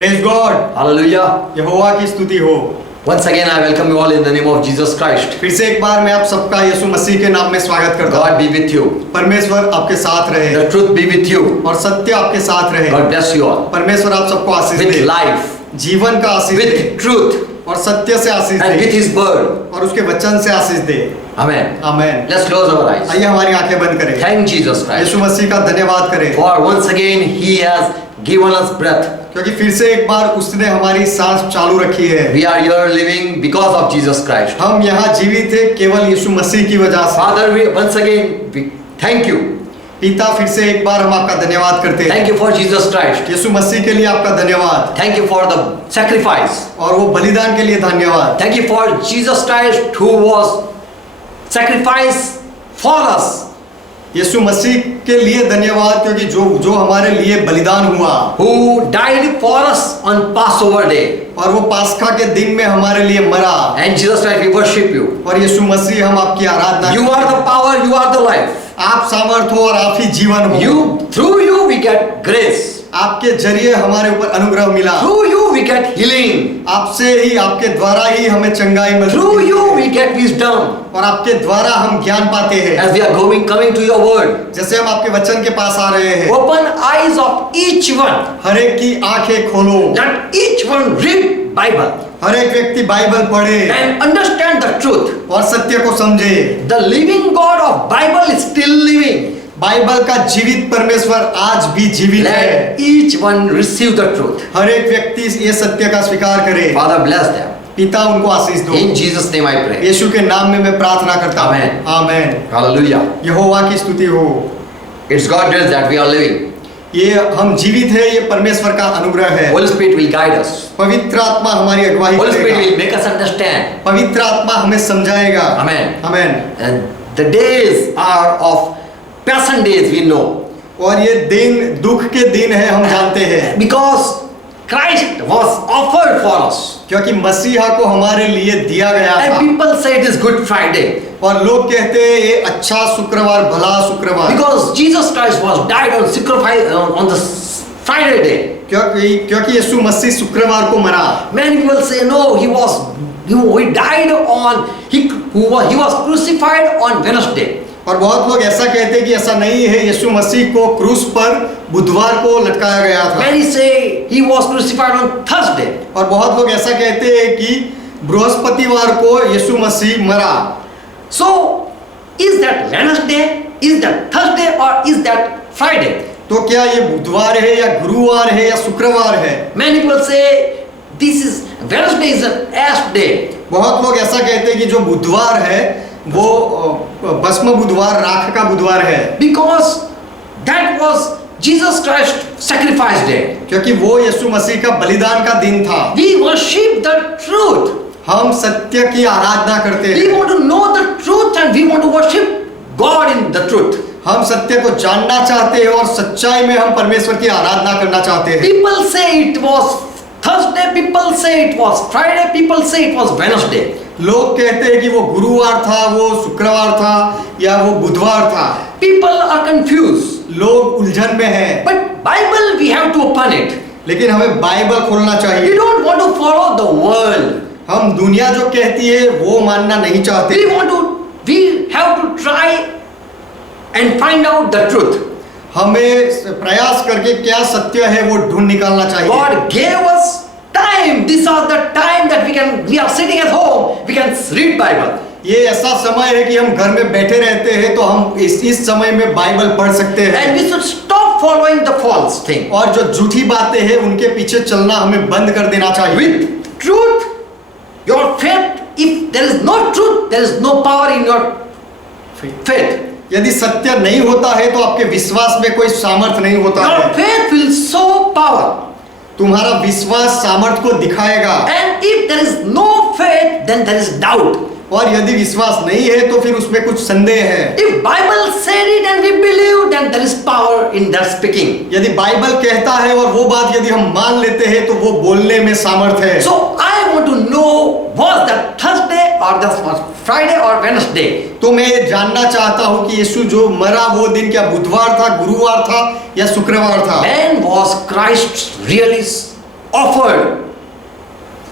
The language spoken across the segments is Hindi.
Praise God. Hallelujah. यहोवा की स्तुति हो। Once again, I welcome you all in the name of Jesus Christ. फिर से एक बार मैं आप सबका यीशु मसीह के नाम में स्वागत करता हूँ। God be with you. परमेश्वर आपके साथ रहे The truth be with you. और सत्य आपके साथ रहे। God bless you all. परमेश्वर आप सबको आशीष With दे, life, जीवन का आशीष दे with truth, और सत्य से आशीष and with they His word. और उसके वचन से आशीष दे। Amen. Amen. Let's close our eyes. आइए हमारी आंखें बंद करें। Thank Jesus Christ. यीशु मसीह का धन्यवाद करें For once again, He has given us breath. क्योंकि फिर से एक बार उसने हमारी सांस चालू रखी है। We are here living because of Jesus Christ. हम यहाँ जीवित हैं केवल यीशु मसीह की वजह से। Father, once again, we thank you. पिता, फिर से एक बार हम आपका धन्यवाद करते हैं। Thank you for Jesus Christ. यीशु मसीह के लिए आपका धन्यवाद Thank you for the sacrifice. और वो बलिदान के लिए धन्यवाद। Thank you for Jesus Christ who was sacrificed for us. यीशु मसीह के लिए धन्यवाद क्योंकि जो हमारे लिए बलिदान हुआ, Who died for us on Passover day. और वो पास्का के दिन में हमारे लिए मरा। And Jesus Christ, we worship you. और यीशु मसीह हम आपकी आराधना You are the power, you are the life. आप सामर्थ हो और आप ही जीवन हो। Through you we get grace. आपके जरिए हमारे ऊपर अनुग्रह मिला। Through you we get healing. आपसे ही, आपके द्वारा ही हमें चंगाई मिलती है। Through you we get wisdom. और आपके द्वारा हम ज्ञान पाते हैं। As we are coming to your word. जैसे हम आपके वचन के पास आ रहे हैं, Open eyes of each one. हर एक की आंखें खोलो। Let each one read Bible. हर एक व्यक्ति बाइबल पढ़े And understand the truth. और सत्य को समझे। The living God of Bible is still living. Bible का जीवित परमेश्वर आज भी जीवित है। Let each one receive the truth. हर एक व्यक्ति ये सत्य का स्वीकार करे। Father, bless them. पिता, उनको आशीष दो। In Jesus' name I pray. यीशु के नाम में मैं प्रार्थना करता हूँ। Amen. आमेन। Hallelujah. यहोवा की स्तुति हो। It's God's grace that we are living. ये हम जीवित है, ये परमेश्वर का अनुग्रह है। Holy Spirit will guide us. पवित्र आत्मा हमारी अगुवाई Holy Spirit करेगा। will make us understand. पवित्र आत्मा हमें समझाएगा। Amen. Amen. And the days are of passion days, we know. और ये दिन दुख के दिन है, हम जानते हैं। Because Christ was offered for us. क्योंकि मसीहा को हमारे लिए दिया गया And था। people say it is Good Friday. और लोग कहते हैं ये अच्छा शुक्रवार, भला शुक्रवार। Because Jesus Christ was died on sacrifice on the Friday day. क्योंकि यीशु मसीह शुक्रवार को मरा। Many people say no, he died on he was crucified on Wednesday. और बहुत लोग ऐसा कहते हैं कि ऐसा नहीं है, यीशु मसीह को क्रूस पर बुधवार को लटकाया गया था। Many say he was crucified on Thursday. और बहुत लोग ऐसा कहते हैं कि बृहस्पतिवार को यीशु मसीह मरा। So is that Wednesday? Is that Thursday or is that Friday? तो क्या ये बुधवार है या गुरुवार है या शुक्रवार है? Many people say this is Wednesday is an ash day. बहुत लोग ऐसा कहते हैं कि जो बुधवार है वो भस्म बुधवार, राख का बुधवार है। Because that was Jesus Christ sacrifice day. क्योंकि वो यीशु मसीह का बलिदान का दिन था। We worship the truth. हम सत्य की आराधना करते We हैं। want to know the truth and we want to worship God in the truth. हम सत्य को जानना चाहते हैं और सच्चाई में हम परमेश्वर की आराधना करना चाहते हैं। People say it was Thursday, people say it was Friday, people say it was Wednesday. लोग कहते हैं कि वो गुरुवार था, वो शुक्रवार था या वो बुधवार था। People are confused. लोग उलझन में हैं। But Bible we have to open it. लेकिन हमें बाइबल खोलना We चाहिए। don't want to follow the world. हम दुनिया जो कहती है वो मानना नहीं चाहते। We have to try and find out the truth. हमें प्रयास करके क्या सत्य है वो ढूंढ निकालना चाहिए। God gave us time. These are the time that we are sitting at home. We can read Bible. ये ऐसा समय है कि हम घर में बैठे रहते हैं तो हम इस समय में बाइबल पढ़ सकते हैं। And we should stop following the false thing. और जो झूठी बातें हैं उनके पीछे चलना हमें बंद कर देना चाहिए। With truth, your faith. If there is no truth, there is no power in your faith. यदि सत्य नहीं होता है तो आपके विश्वास में कोई सामर्थ्य नहीं होता Your है। faith will show power. तुम्हारा विश्वास सामर्थ्य को दिखाएगा। And if there is no faith, then there is doubt. और यदि विश्वास नहीं है तो फिर उसमें कुछ संदेह है। If Bible said it and we believe, then there is power in that speaking. यदि बाइबल कहता है और वो बात यदि हम मान लेते हैं तो वो बोलने में सामर्थ्य है। So I want to know, was that Thursday or that was Friday or Wednesday? तो मैं ये जानना चाहता हूँ कि यीशु जो मरा वो दिन क्या बुधवार था, गुरुवार था या शुक्रवार था? When was Christ really offered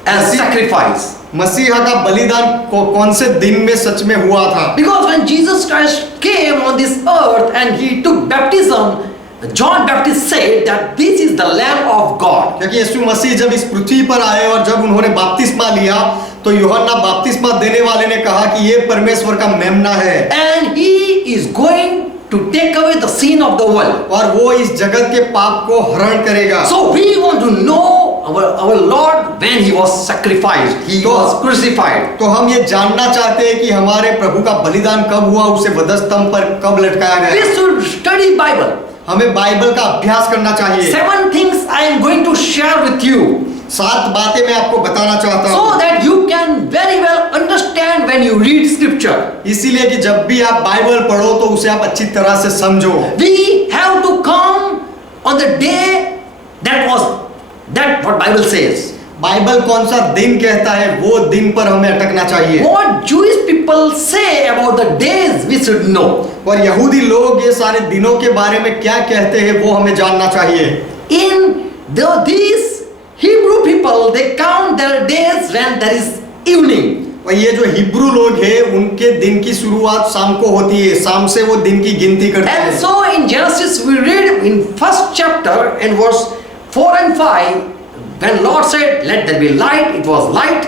as sacrifice. मसीहा का बलिदान कौन से दिन में सच में हुआ था? Because when Jesus Christ came on this earth and he took baptism, John Baptist said that this is the Lamb of God. क्योंकि यीशु मसीह जब इस पृथ्वी पर आए और जब उन्होंने बपतिस्मा लिया तो यूहन्ना बपतिस्मा देने वाले ने कहा कि ये परमेश्वर का मेमना है And he is going to take away the sin of the world. और वो इस जगत के पाप को हरण करेगा। So we want to know our Lord when he was sacrificed, he was crucified. तो हम ये जानना चाहते हैं कि हमारे प्रभु का बलिदान कब हुआ, उसे वधस्तंभ पर कब लटकाया गया। We should study Bible. हमें बाइबल का अभ्यास करना चाहिए। 7 things I am going to share with you 7 बातें मैं आपको बताना चाहता so हूँ that you can very well understand when you read scripture. इसीलिए कि जब भी आप बाइबल पढ़ो तो उसे आप अच्छी तरह से समझो। We have to come on the day that what Bible says. Bible कौन सा दिन कहता है वो दिन पर हमें अटकना चाहिए। What Jewish people say about the days we should know. और यहूदी लोग ये सारे दिनों के बारे में क्या कहते हैं वो हमें जानना चाहिए। In these Hebrew people, they count their days when there is evening. और ये जो हिब्रू लोग हैं उनके दिन की शुरुआत शाम को होती है, शाम से वो दिन की गिनती करते And हैं। so in Genesis we read in first chapter in verse 4 and 5, when Lord said, "Let there be light," it was light.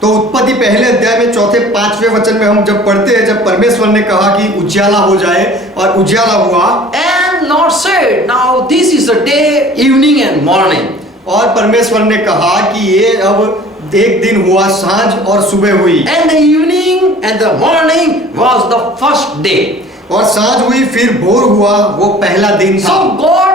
तो उत्पत्ति पहले अध्याय में 4-5वें वचन में हम जब पढ़ते हैं, जब परमेश्वर ने कहा कि उजियाला हो जाए और उजियाला हुआ। And Lord said, "Now this is a day, evening and morning." और परमेश्वर ने कहा कि ये अब एक दिन हुआ, सांझ और सुबह हुई। And the evening and the morning was the first day. और सांझ हुई फिर भोर हुआ, वो पहला दिन था। So God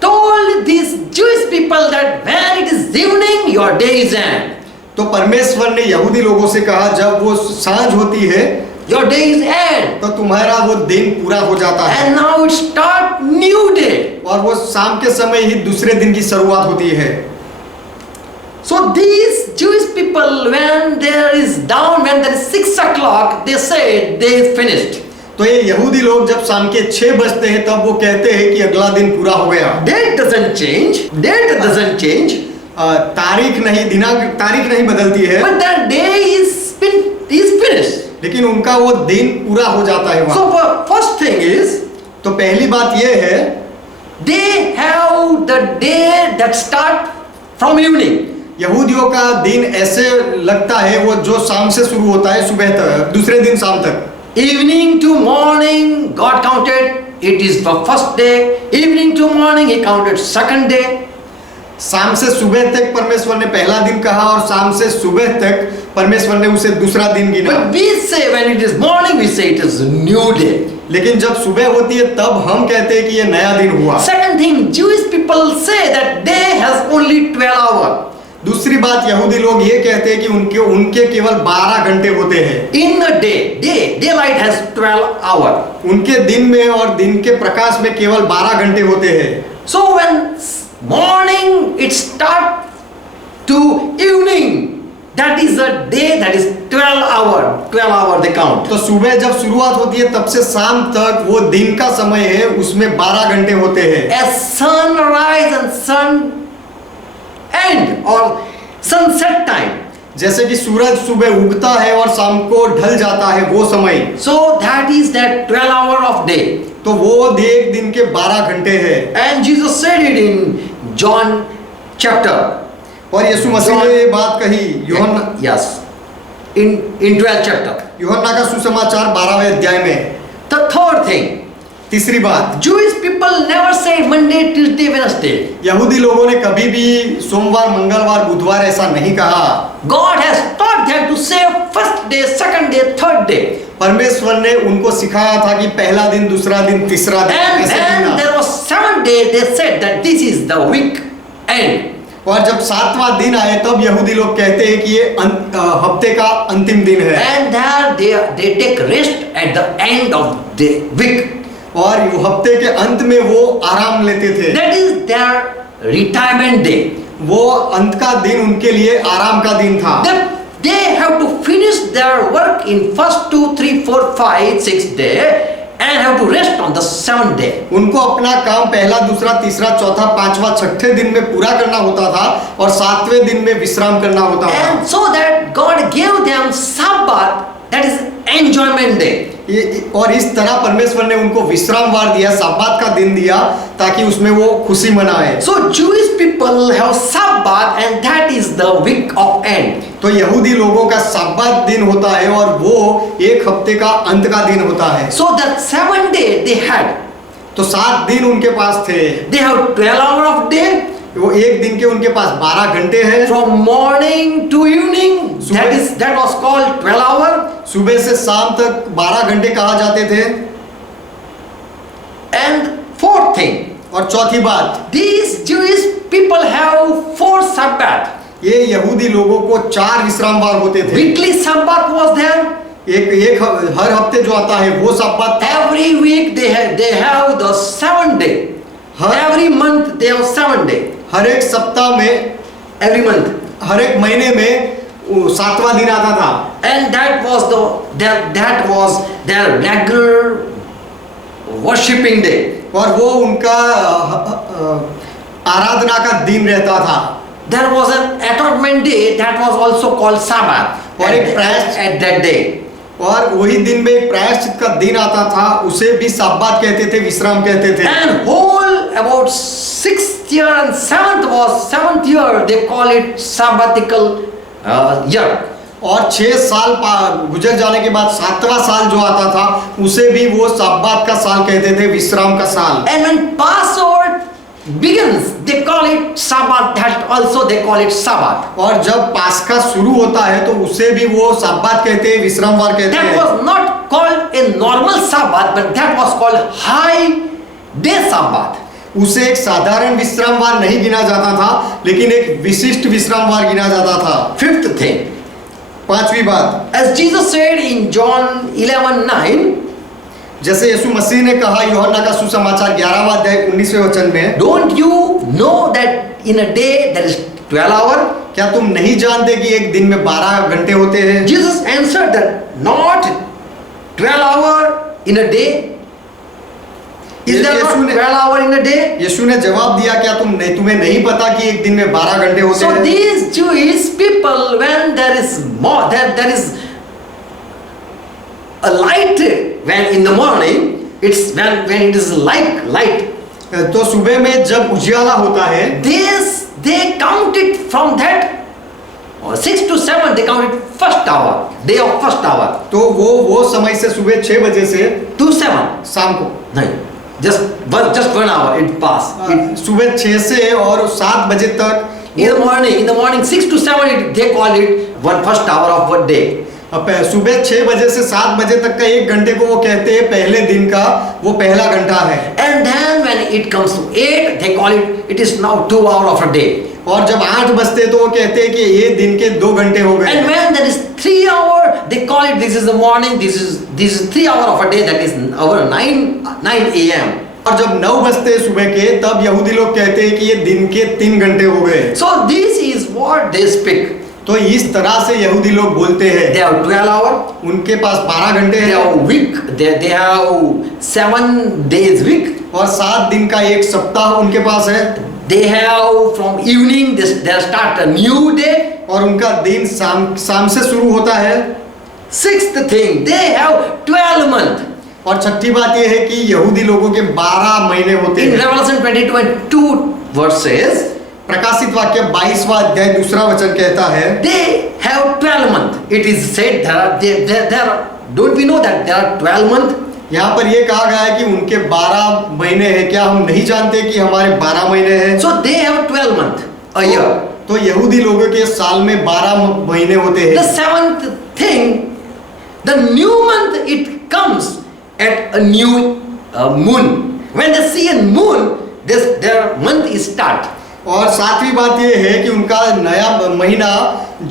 told these Jewish people that when it is evening, your day is end. तो परमेश्वर ने यहूदी लोगों से कहा जब वो सांझ होती है Your day is end. तो तुम्हारा वो दिन पूरा हो जाता है। And now it start new day. और वो शाम के समय ही दूसरे दिन की शुरुआत होती है। So these Jewish people, when there is 6 o'clock, they say day is finished. तो ये यहूदी लोग जब शाम के 6 बजते हैं तब वो कहते हैं कि अगला दिन पूरा हो गया। Date doesn't change. Date doesn't change. तारीख नहीं बदलती है, But that day is finished. लेकिन उनका वो दिन पूरा हो जाता है वहाँ। So first thing is, तो पहली बात ये है they have the day that start from evening. यहूदियों का दिन ऐसे लगता है वो जो शाम से शुरू होता है सुबह तक, दूसरे दिन शाम तक। Evening to morning, God counted. It is the first day. Evening to morning, He counted second day. शाम से सुबह तक परमेश्वर ने पहला दिन कहा और शाम से सुबह तक परमेश्वर ने उसे दूसरा दिन गिना। But we say when it is morning, we say it is a new day. लेकिन जब सुबह होती है तब हम कहते हैं कि ये नया दिन हुआ। Second thing, Jewish people say that day has only 12 hours. दूसरी बात यहूदी लोग ये कहते हैं कि उनके केवल 12 घंटे होते हैं। In a daylight has 12 hours. उनके दिन में और दिन के प्रकाश में केवल 12 घंटे होते हैं। So when morning it start to evening, that is a day, that is 12 hour they count. तो सुबह जब शुरुआत होती है तब से शाम तक वो दिन का समय है, उसमें 12 घंटे होते हैं। As sunrise and sun end or sunset time, जैसे कि सूरज सुबह उगता है और शाम को ढल जाता है वो समय, so that is that 12 hour of day. तो वो एक दिन के 12 घंटे हैं। And Jesus said it in John chapter. और यीशु मसीह ने ये बात कही यूहन्ना Yes, in 12th chapter. यूहन्ना का सुसमाचार 12वें अध्याय में। The third thing, तीसरी बात, Jewish people never said Monday, Tuesday, Wednesday. यहूदी लोगों ने कभी भी सोमवार, मंगलवार, बुधवार ऐसा नहीं कहा। God has taught them to say first day, second day, third day. परमेश्वर ने उनको सिखाया था कि पहला दिन, दूसरा दिन, तीसरा दिन And ऐसे then गिना। there was 7th day, they said that this is the week end. और जब 7वां दिन आए तब यहूदी लोग कहते हैं कि ये हफ्ते का अंतिम दिन है। And there they take rest at the end of the week. और वो हफ्ते के अंत में वो आराम लेते थे। That is their retirement day. वो अंत का दिन उनके लिए आराम का दिन था। They have to finish their work in first 2, 3, 4, 5, 6 day, and have to rest on the seventh day. उनको अपना काम पहला, दूसरा, तीसरा, चौथा, पांचवा, छठे दिन में पूरा करना होता था और सातवें दिन में विश्राम करना होता था। And so that God gave them Sabbath, that is enjoyment day. और इस तरह परमेश्वर ने उनको विश्राम वार दिया, सब्बात का दिन दिया, ताकि उसमें वो खुशी मनाए। So Jewish people have Sabbath, and that is the week of end. तो यहूदी लोगों का सब्बात दिन होता है और वो एक हफ्ते का अंत का दिन होता है। So that 7 day they had. तो 7 दिन उनके पास थे। They have 12 hour of day. वो एक दिन के उनके पास 12 घंटे हैं। From morning to evening, that was called 12 hour. सुबह से शाम तक 12 घंटे कहा जाते थे। And fourth thing, और चौथी बात, these Jewish people have 4 Sabbath. ये यहूदी लोगों को 4 विश्राम वार होते थे। Weekly Sabbath was there. एक हर हफ्ते जो आता है वो सब्बात था। Every week they have the 7 day. Every month they have 7 day. हर एक सप्ताह में, Every month. हर एक महीने में 7वां दिन आता था। And that was their regular worshiping day. और वो उनका आराधना का दिन रहता था। There was an atonement day that was also called Sabbath और एक प्रायश्चित at that day. और वही दिन में एक प्रायश्चित का दिन आता था, उसे भी सब्बात कहते थे, विश्राम कहते थे। And whole about 6th year and 7th year they call it sabbatical year. और 6 साल गुजर जाने के बाद 7वां साल जो आता था उसे भी वो सब्बात का साल कहते थे, विश्राम का साल। And when Passover begins, they call it Sabbath. That also they call it Sabbath. और जब पास्का शुरू होता है तो उसे भी वो सब्बात कहते हैं, विश्रामवार कहते That हैं। was not called a normal Sabbath, but that was called high day Sabbath. उसे एक साधारण विश्रामवार नहीं गिना जाता था, लेकिन एक विशिष्ट विश्रामवार गिना जाता था। Fifth thing, 5वीं बात, as Jesus said in John 11:9, जैसे यीशु मसीह ने कहा यूहन्ना का सुसमाचार 11वां अध्याय 19वें वचन में, don't you know that in a day there is 12 hour? क्या तुम नहीं जानते कि एक दिन में 12 घंटे होते हैं? Jesus answered that not 12 hour in a day. Is there not 12 hour in a day? यीशु ने जवाब दिया, क्या तुम्हें नहीं पता कि एक दिन में 12 घंटे होते So हैं? these Jewish people, when there is more, there is a light, when in the morning, it's when it is light. तो सुबह में जब उजियाला होता है, They count it from that 6 to 7. They count it first hour, day of first hour. तो वो समय से सुबह 6 बजे से To 7. शाम को, नहीं, just 1 hour it pass. सुबह 6 से और 7 बजे तक, In the morning 6 to 7 they call it one first hour of one day. सुबह 6 बजे से 7 बजे तक का 1 घंटे को वो कहते हैं पहले दिन का वो पहला घंटा है। And then when it comes to 8 they call it is now 2 hour of a day. और जब 8 बजते तो वो कहते हैं कि ये दिन के 2 घंटे हो गए। And when there is 3 hour they call it this is the morning, this is 3 hour of a day, that is our 9 a.m. और जब 9 बजते सुबह के तब यहूदी लोग कहते हैं कि ये दिन के 3 घंटे हो गए। So this is what they speak. तो इस तरह से यहूदी लोग बोलते हैं। They have 12 hour. उनके पास 12 घंटे They हैं। have week. They have 7 days week. और 7 दिन का एक सप्ताह उनके पास है। They have from evening they start a new day. और उनका दिन शाम से शुरू होता है। Sixth thing, they have 12 month. और छठी बात यह है कि यहूदी लोगों के 12 महीने होते In हैं। Revelation 22 verses, प्रकाशित वाक्य 22वां अध्याय 2रा वचन कहता है, they have 12 month. It is said there don't we know that there are 12 month? यहाँ पर यह कहा गया है कि उनके 12 महीने हैं। क्या हम नहीं जानते कि हमारे 12 महीने हैं? So they have 12 month a year. तो यहूदी लोगों के साल में 12 महीने होते The हैं। 7th thing, the new month it comes at a new moon. When they see a moon, their month is start. और 7वीं बात यह है कि उनका नया महीना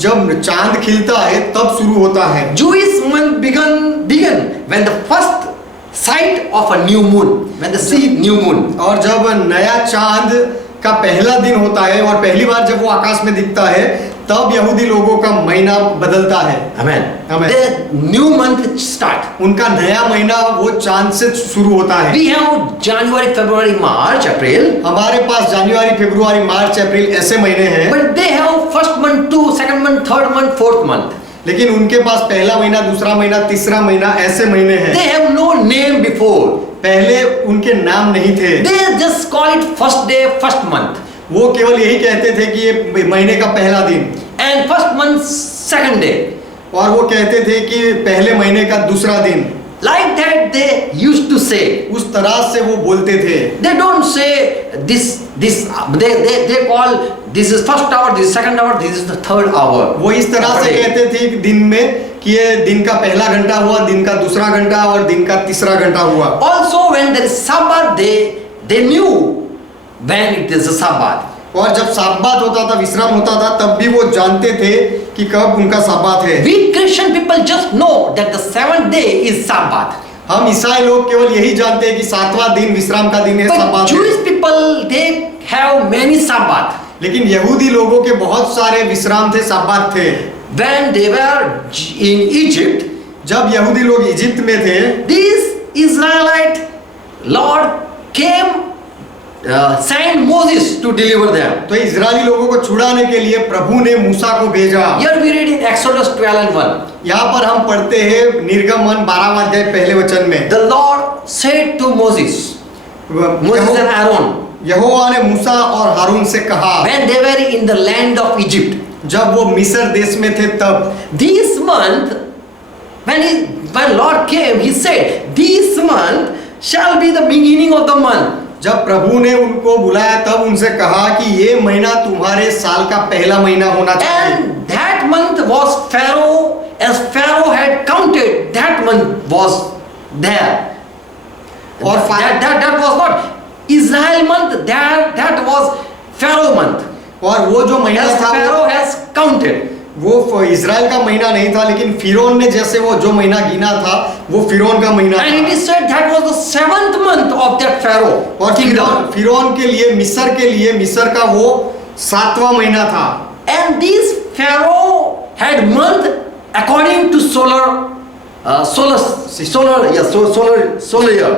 जब चांद खिलता है तब शुरू होता है। Jewish month began when the first sight of a new moon, when they see new moon. और जब नया चांद का पहला दिन होता है और पहली बार जब वो आकाश में दिखता है तब यहूदी लोगों का महीना बदलता है। Amen. Amen. The new month start. उनका नया महीना वो चांद से शुरू होता है। We have January, February, March, April. हमारे पास जनवरी, फरवरी, मार्च, अप्रैल ऐसे महीने हैं। But they have first month, two, second month, third month, fourth month. लेकिन उनके पास पहला महीना, दूसरा महीना, तीसरा महीना ऐसे महीने हैं। They have no name before. पहले उनके नाम नहीं थे। They just call it first day, first month. वो केवल यही कहते थे कि ये महीने का पहला दिन, And first month, second day. और वो कहते थे कि पहले महीने का दूसरा दिन। Like that they used to say. उस तरह से वो बोलते थे। They don't say this. They call this is first hour, this is second hour, this is the third hour. वो इस तरह से कहते थे कि दिन में कि ये दिन का पहला घंटा हुआ, दिन का दूसरा घंटा और दिन का तीसरा घंटा हुआ। Also, when there is Sabbath, they knew when it is a Sabbath. और जब साब्बात होता था, विश्राम होता था, तब भी वो जानते थे कि कब उनका साब्बात है। We Christian people just know that the seventh day is Sabbath. हम ईसाई लोग केवल यही जानते हैं कि सातवां दिन विश्राम का दिन है, But साब्बात Jewish है। people they have many Sabbath. लेकिन यहूदी लोगों के बहुत सारे विश्राम थे, साब्बात थे। When they were in Egypt, जब यहूदी लोग इजिप्ट में थे, these Israelite Lord came, sent Moses to deliver them. तो इजरायली लोगों को छुड़ाने के लिए प्रभु ने मूसा को भेजा। Here we read in Exodus 12:1. यहाँ पर हम पढ़ते हैं निर्गमन 12वां अध्याय पहले वचन में। The Lord said to Moses and Aaron, यहोवा ने मूसा और हारून से कहा, when they were in the land of Egypt, जब वो मिस्र देश में थे तब, this month, when Lord came, he said, this month shall be the beginning of the month. जब प्रभु ने उनको बुलाया तब उनसे कहा कि ये महीना तुम्हारे साल का पहला महीना होना चाहिए। And that month was Pharaoh, as Pharaoh had counted, that month was there. और that was not Israel month, that was Pharaoh month. और वो जो महीना As था Pharaoh has counted. वो इजराइल का महीना नहीं था, लेकिन फिरौन ने जैसे वो जो महीना गिना था वो फिरौन का महीना And it था। is said that was the seventh month of that Pharaoh और kingdom. फिरौन के लिए, मिस्र का वो 7वां महीना था। And this Pharaoh had month according to solar year.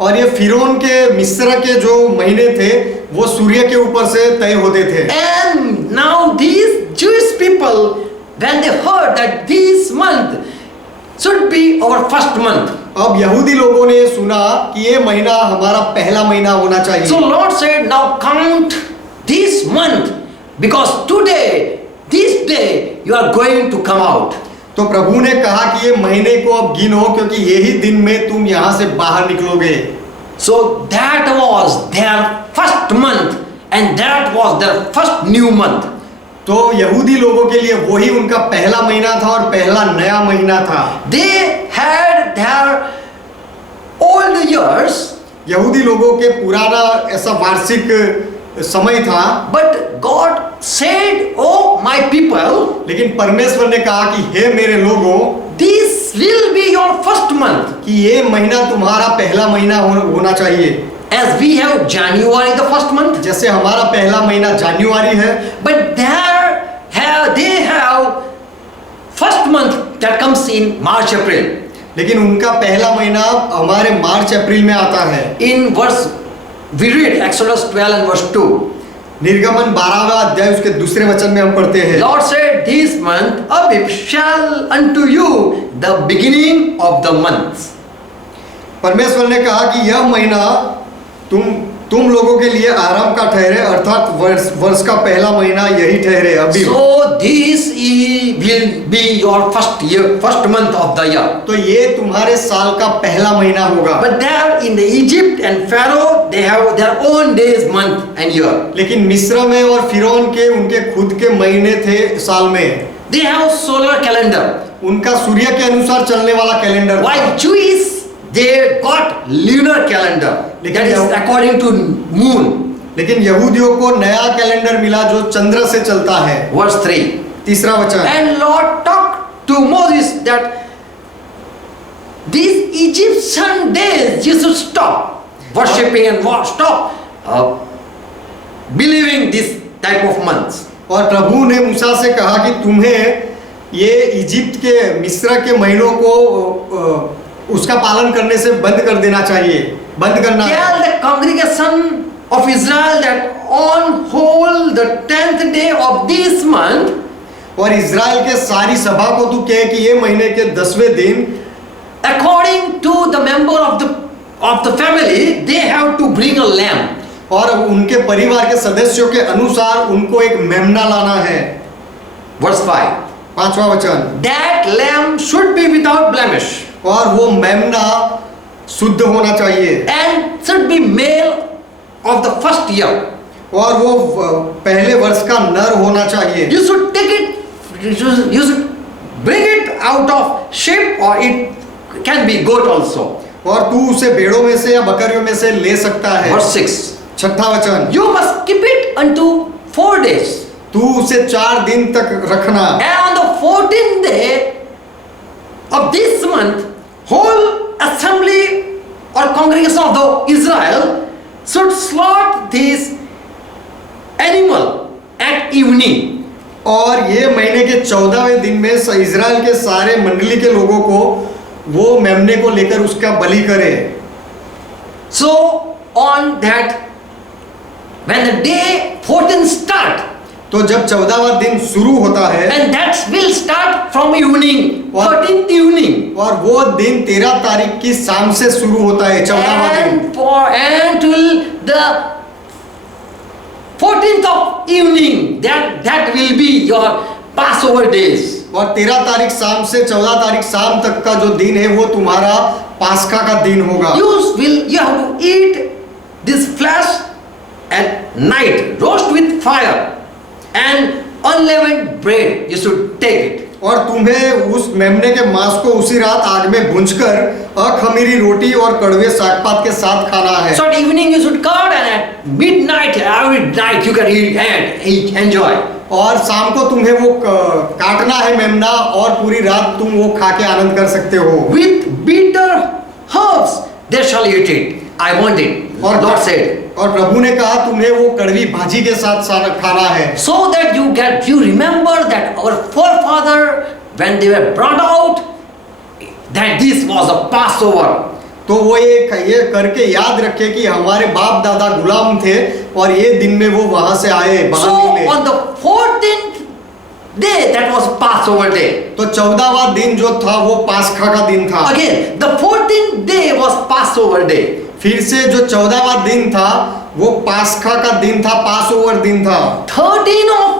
और ये फिरौन के मिस्र के जो महीने थे वो सूर्य के ऊपर से तय होते थे। And now these Jewish people, when they heard that this month should be our first month, अब यहूदी लोगों ने सुना कि ये महीना हमारा पहला महीना होना चाहिए। so Lord said, now count this month, because today, this day, you are going to come out. तो प्रभु ने कहा कि ये महीने को अब गिनो, क्योंकि यही दिन में तुम यहाँ से बाहर निकलोगे। So that was their first month, and that was their first new month. तो यहूदी लोगों के लिए वही उनका पहला महीना था और पहला नया महीना था। They had their old years, यहूदी लोगों के पुराना ऐसा वार्षिक समय था, but God said, oh my people, लेकिन परमेश्वर ने कहा कि हे मेरे लोगों, this will be your first month. कि ये महीना तुम्हारा पहला महीना होना चाहिए। As we have January the first month, जैसे हमारा पहला महीना जनवरी है, but they have first month that comes in March, April. लेकिन उनका पहला महीना हमारे मार्च अप्रैल में आता है। In verse, we read Exodus 12 and verse 2. निर्गमन 12वां अध्याय उसके दूसरे वचन में हम पढ़ते हैं, Lord said, this month Abib shall unto you the beginning of the months. परमेश्वर ने कहा कि यह महीना तुम लोगों के लिए आराम का ठहरे, अर्थात वर्ष का पहला महीना यही ठहरे। अभी So this will be your first month of the year. तो ये तुम्हारे साल का पहला महीना होगा। But there in the Egypt and Pharaoh, they have their own days, month and year. लेकिन मिस्र में और फिरौन के उनके खुद के महीने थे साल में। They have solar calendar. उनका सूर्य के अनुसार चलने वाला calendar. While Jewish, they got lunar calendar. That is according to moon. लेकिन यहूदियों को नया कैलेंडर मिला जो चंद्र से चलता है। Verse 3. तीसरा वचन, And Lord talked to Moses that these Egyptian days you should stop worshipping and stop believing this type of months. और प्रभु ने मूसा से कहा कि तुम्हें ये इजिप्ट के मिस्र के महीनों को उसका पालन करने से बंद कर देना चाहिए, बंद करना है। Tell the congregation of Israel that on whole the 10th day of this month, और इज़राइल के सारी सभा को तू कहे कि ये महीने के 10वें दिन according to the member of the family, they have to bring a lamb. और उनके परिवार के सदस्यों के अनुसार उनको एक मेमना लाना है। Verse 5. 5वां वचन, That lamb should be without blemish और वो मेमना शुद्ध होना चाहिए and should be male of the first year. और वो पहले वर्ष का नर होना चाहिए। You should take it, you should bring it out of sheep, or it can be goat also. और तू उसे भेड़ों में से या बकरियों में से ले सकता है। Verse 6. 6वां वचन, You must keep it unto 4 days. तू उसे 4 दिन तक रखना And on the 14th day of this month, whole assembly or congregation of the Israel should slaughter this animal at evening. और ये महीने के 14वें दिन में इज़राइल के सारे मंडली के लोगों को वो मेमने को लेकर उसका बलि करे। So on that, when the day 14 start, तो जब 14वां दिन शुरू होता है and that will start from evening, What? 13th evening, और वो दिन 13 तारीख की शाम से शुरू होता है, 14वां दिन, and till the 14th of evening, that will be your Passover days. और 13 तारीख शाम से 14 तारीख शाम तक का जो दिन है वो तुम्हारा पास्का का दिन होगा। You have to eat this flesh at night, roast with fire, and unleavened bread. You should take it. और तुम्हें उस मेमने के मांस को उसी रात आग में भूंजकर अखमीरी रोटी और कड़वे सागपात के साथ खाना है। So at evening you should cut, and at midnight, every night you can eat and eat, enjoy. और शाम को तुम्हें वो काटना है मेमना और पूरी रात तुम वो खा के आनंद कर सकते हो। With bitter herbs they shall eat it. I want it. और Lord said. और प्रभु ने कहा तुम्हें वो कड़वी भाजी के साथ खाना है। So that you remember that our forefather, when they were brought out, that this was a Passover. तो वो ये करके याद रखे कि हमारे बाप दादा गुलाम थे और ये दिन में वो वहां से आए बाहर So निकले। on the 14th day, that was Passover day. तो 14वां दिन जो था वो पास्खा का दिन था। Again, the 14th day was Passover day. फिर से जो 14वां दिन था वो पास्खा का दिन था, पास ओवर दिन था। 13 of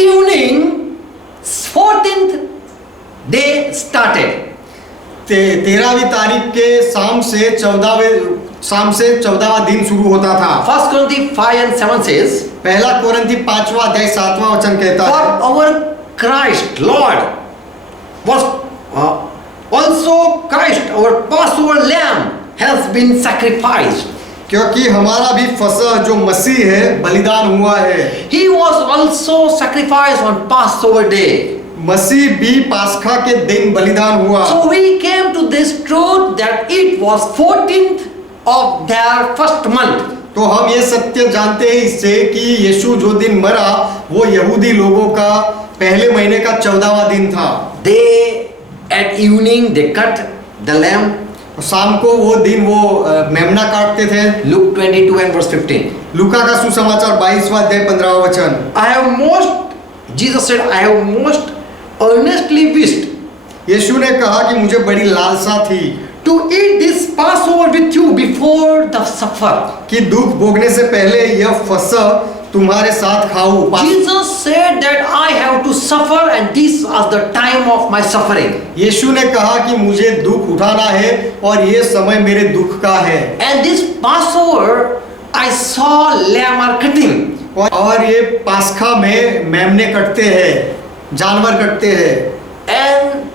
evening, 14th day started. 13वीं तारीख के शाम से 14वां दिन शुरू होता था। 1 Corinthians 5 and 7 says, पहला कोरिन्थी 5वां अध्याय 7वां वचन कहता for है, our Christ, Lord, was also Christ, our Passover lamb, has been sacrificed. क्योंकि हमारा भी फसह जो मसीह है बलिदान हुआ है। He was also sacrificed on Passover day. मसीह भी पास्खा के दिन बलिदान हुआ। So we came to this truth that it was 14th of their first month. तो हम ये सत्य जानते हैं इससे कि यीशु जो दिन मरा वो यहूदी लोगों का पहले महीने का 14वां दिन था। They at evening they cut the lamb. शाम को वो दिन वो मेमना काटते थे। Luke 22 and verse 15. लूका का सुसमाचार 22वां अध्याय 15वां वचन। Jesus said, I have most earnestly wished यीशु ने कहा कि मुझे बड़ी लालसा थी to eat this Passover with you before the supper. कि दुख भोगने से पहले यह फसह तुम्हारे साथ खाऊं। Jesus said that I have to suffer and this was the time of my suffering. यीशु ने कहा कि मुझे दुख उठाना है और ये समय मेरे दुख का है। And this Passover I saw lamb are cutting. और ये पास्खा में मेमने कटते हैं, जानवर कटते हैं। And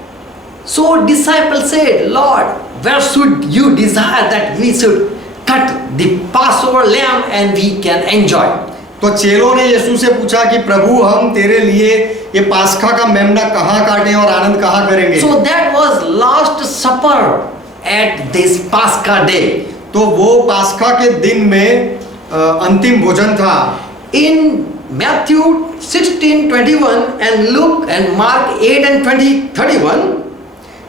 so disciples said, Lord, where should you desire that we should cut the Passover lamb and we can enjoy? तो चेलों ने यीशु से पूछा कि प्रभु हम तेरे लिए ये पास्खा का मेमना कहाँ काटें और आनंद कहाँ करेंगे। So that was last supper at this Pascha day. तो वो पास्खा के दिन में अंतिम भोजन था। In Matthew 16:21 and Luke and Mark 8 and 31,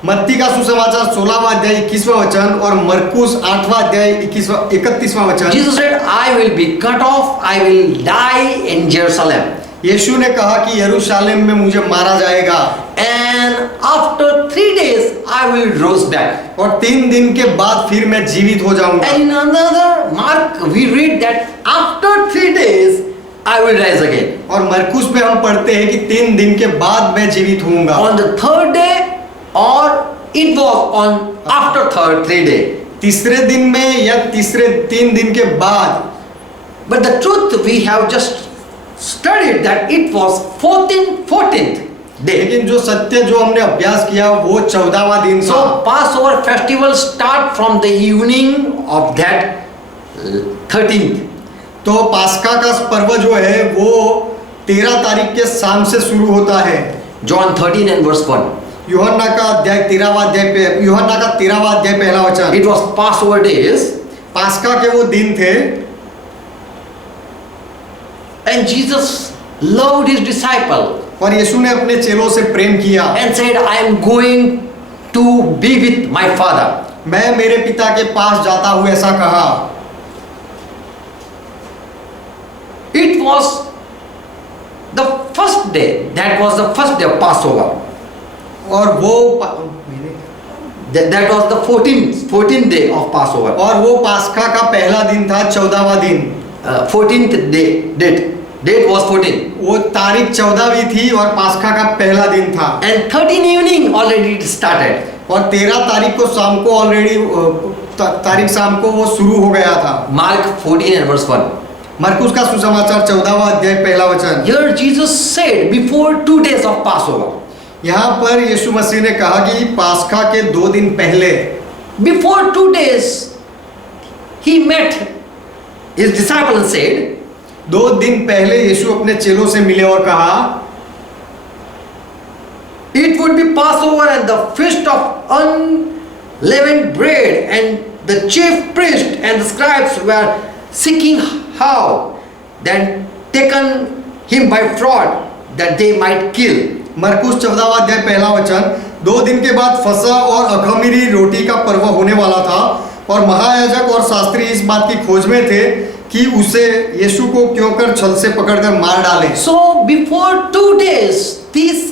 मत्ती का सुसमाचार 16वां अध्याय 21वां वचन और मरकुस 8वां अध्याय 31वां वचन। Jesus said, I will be cut off, I will die in Jerusalem. यीशु ने कहा कि यरूशलेम में मुझे मारा जाएगा And after 3 days, I will rise back. और 3 दिन के बाद फिर मैं जीवित हो जाऊंगा। And in another Mark, we read that after 3 days, I will rise again. और मरकुस में हम पढ़ते हैं कि 3 दिन के बाद मैं जीवित होऊंगा। On the 3rd day, or it was on after 3 day. तीसरे दिन में या तीसरे 3 दिन के बाद। But the truth we have just studied that it was 14th day. लेकिन जो सत्य जो हमने अभ्यास किया वो 14वां दिन था। So Passover festival start from the evening of that 13th. तो पास्का का पर्व जो है वो 13 तारीख के शाम से शुरू होता है। John 13 and verse 1. यूहन्ना का अध्याय 13वां अध्याय पहला वचन। It was Passover days. पास्का के वो दिन थे And Jesus loved his disciple और यीशु ने अपने चेलों से प्रेम किया and said, I am going to be with my father. मैं मेरे पिता के पास जाता हूँ ऐसा कहा। It was the first day, that was the first day of Passover. और वो That was the 14th day of Passover. और वो पास्का का पहला दिन था 14वां दिन। 14th day, date was 14. वो तारीख 14वीं थी और पास्का का पहला दिन था। And 13 evening already it started. और 13 तारीख को शाम को ऑलरेडी तारीख शाम को वो शुरू हो गया था। Mark 14 and verse 1. मरकुस का सुसमाचार 14वां अध्याय पहला वचन। Here Jesus said before 2 days of Passover. यहाँ पर यीशु मसीह ने कहा कि पास्का के 2 दिन पहले, Before 2 days, he met his disciple and said, 2 दिन पहले यीशु अपने चेलों से मिले और कहा, it would be Passover and the feast of unleavened bread, and the chief priest and the scribes were seeking how then taken him by fraud that they might kill. मरकुस 14वां अध्याय पहला वचन। 2 दिन के बाद फसह और अखमीरी रोटी का पर्व होने वाला था और महायाजक और शास्त्री इस बात की खोज में थे कि उसे यीशु को क्यों कर छल से पकड़कर मार डाले। So before 2 days, these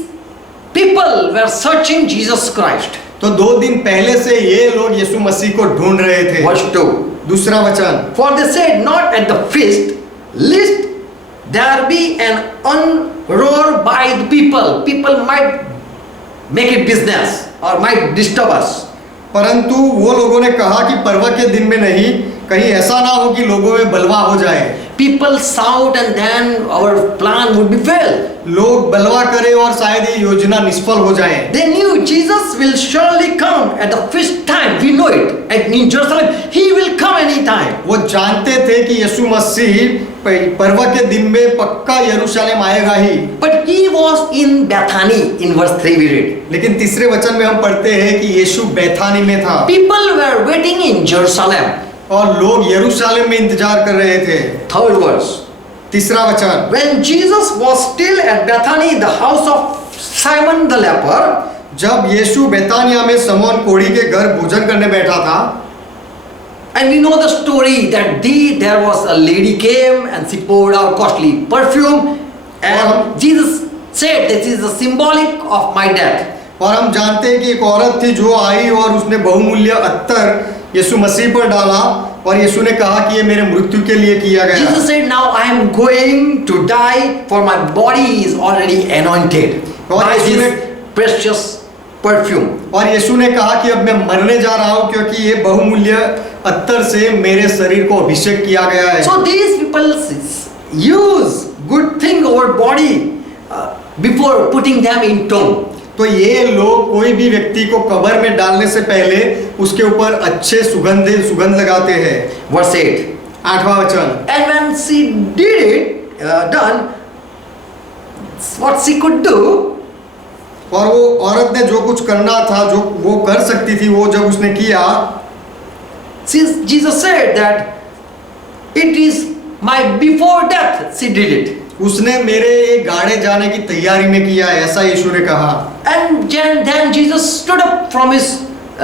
people were searching Jesus Christ. तो 2 दिन पहले से ये लोग यीशु मसीह को ढूंढ रहे थे। Verse 2. दूसरा वचन। For they said, not at the feast, lest there be an uproar by the people. People might make it business or might disturb us. परंतु वो लोगों ने कहा कि पर्व के दिन में नहीं, कहीं ऐसा ना हो कि लोगों में बलवा हो जाए। People shout and then our plan would be failed. लोग बलवा करें और शायद ये योजना निष्फल हो जाए। They knew Jesus will surely come at the feast time. We know it. And in Jerusalem, he will come anytime. वो जानते थे कि यीशु मसीह पर्व के दिन में पक्का यरूशलेम आएगा ही। But he was in Bethany. In verse 3 we read. लेकिन तीसरे वचन में हम पढ़ते हैं कि यीशु बैथानी में था People were waiting in Jerusalem. और लोग यरूशलेम में इंतजार कर रहे थे। Third verse. तीसरा वचन। When Jesus was still at Bethany, the house of Simon the leper, जब यीशु बेतानिया में समौन कोढ़ी के घर भोजन करने बैठा था, and we know the story that there was a lady came and she poured out costly perfume, and Jesus said, this is a symbolic of my death. और हम जानते हैं कि एक औरत थी जो आई और उसने बहुमूल्य अत्तर यीशु मसीह पर डाला और यीशु ने कहा कि ये मेरे मृत्यु के लिए किया गया। Jesus said, now I am going to die, for my body is already anointed by this precious perfume. और यीशु ने कहा कि अब मैं मरने जा रहा हूँ क्योंकि ये बहुमूल्य अत्तर से मेरे शरीर को अभिषेक किया गया है। So these people use good thing over body before putting them in tomb. तो ये लोग कोई भी व्यक्ति को कब्र में डालने से पहले उसके ऊपर अच्छे सुगंध लगाते हैं। Verse 8. 8वां वचन। And when she did it, done what she could do, और वो औरत ने जो कुछ करना था, जो वो कर सकती थी, वो जब उसने किया, Jesus said that it is my before death she did it. उसने मेरे एक गाड़े जाने की तैयारी में किया है, ऐसा यीशु ने कहा। And then Jesus stood up from his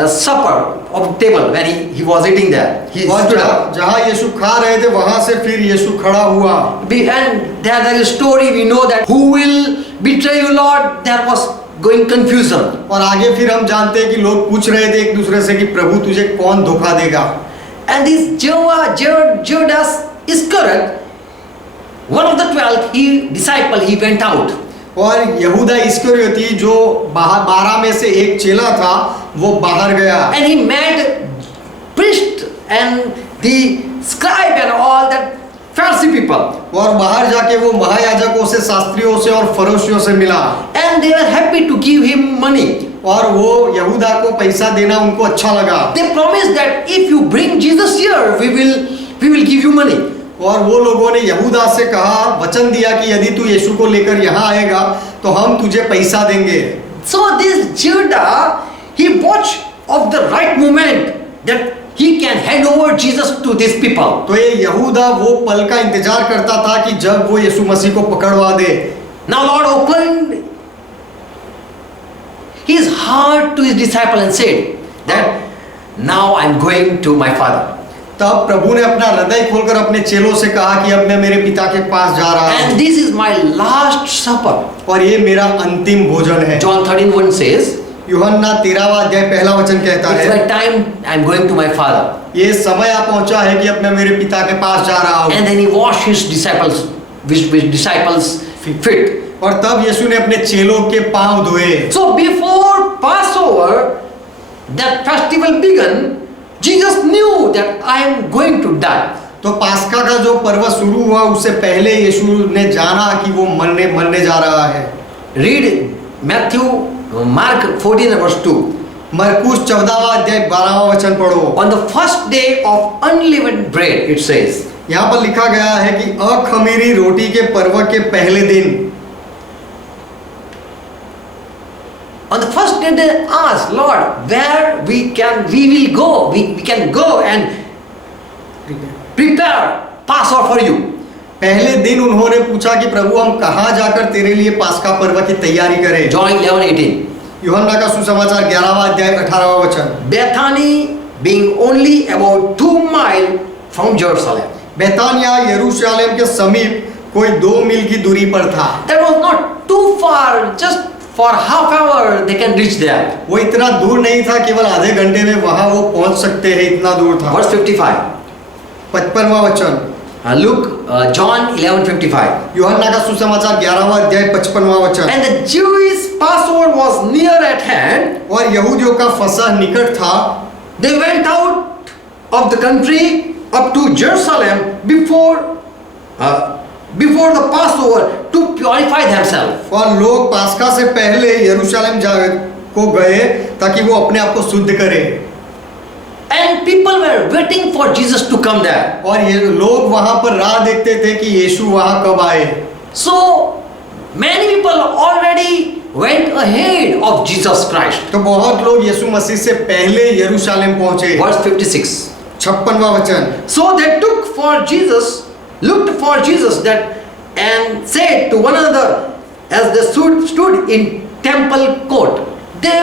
supper of table when he was eating there. He और stood up. जहाँ यीशु खा रहे थे वहां से फिर यीशु खड़ा हुआ। And there is a story we know that who will betray you, Lord? There was going confusion. और आगे फिर हम जानते हैं कि लोग पूछ रहे थे एक दूसरे से कि प्रभु तुझे कौन धोखा देगा। And this Judas Iscariot, one of the 12, he went out. और यहूदा इस्करियोती जो 12 में से एक चेला था वो बाहर गया। And he met priest and the scribe and all that Pharisee people. और बाहर जाके वो महायाजकों से, शास्त्रियों से और फरीसियों से मिला। And they were happy to give him money. और वो यहूदा को पैसा देना उनको अच्छा लगा। They promised that if you bring Jesus here, we will give you money. और वो लोगों ने यहूदा से कहा, वचन दिया कि यदि तू यीशु को लेकर यहाँ आएगा तो हम तुझे पैसा देंगे। So this Judah, he watched of the right moment that he can hand over Jesus to these people. तो ये यहूदा वो पल का इंतजार करता था कि जब वो यीशु मसीह को पकड़वा दे। Now Lord opened his heart to his disciple and said that now I am going to my Father. तब प्रभु ने अपना हृदय खोलकर अपने चेलों से कहा कि अब मैं मेरे पिता के पास जा रहा And हूँ this is my last supper. और ये मेरा अंतिम भोजन है। John 13:1 says, यूहन्ना 13वां अध्याय पहला वचन कहता it's है, my time I am going to my Father. ये समय आ पहुंचा है कि अब मैं मेरे पिता के पास जा रहा हूँ। And then he washed his disciples' feet. और तब यीशु ने अपने चेलों के पांव धोए। So before Passover, that festival began, Jesus knew that I am going to die. तो पास्का का जो पर्व शुरू हुआ उससे पहले यीशु ने जाना कि वो मरने जा रहा है। Read Mark 14:2. मरकुस 14वां अध्याय 12वां वचन पढ़ो। On the first day of unleavened bread, it says. यहाँ पर लिखा गया है कि अखमीरी रोटी के पर्व के पहले दिन। On the first day they asked, Lord, where we will go. We can go and prepare Passover for you. पहले दिन उन्होंने पूछा कि प्रभु हम कहाँ जाकर तेरे लिए पास्का पर्व की तैयारी करें। John 11:18. यूहन्ना का सुसमाचार 11वां अध्याय 18वां वचन। Bethany being only about 2 miles from Jerusalem. बेतानिया यरूशलेम के समीप कोई 2 मील की दूरी पर था। That was not too far, just for half hour they can reach there. वो इतना दूर नहीं था, केवल आधे घंटे में वहां वो पहुंच सकते हैं, इतना दूर था। Verse 55. 55वां वचन। John 11:55. यूहन्ना का सुसमाचार 11वां अध्याय 55वां वचन। And the Jewish Passover was near at hand. और यहूदियों का फसह निकट था। They went out of the country up to Jerusalem before the Passover to purify themselves. और लोग पास्का से पहले यरूशलेम को गए ताकि वो अपने आप को शुद्ध करें। And people were waiting for Jesus to come there. और ये लोग वहां पर राह देखते थे कि यीशु वहां कब आए। So many people already went ahead of Jesus Christ. तो बहुत लोग यीशु मसीह से पहले यरूशलेम पहुंचे। Verse 56. 56वां वचन। So they looked for Jesus that and said to one another as they stood in temple court. They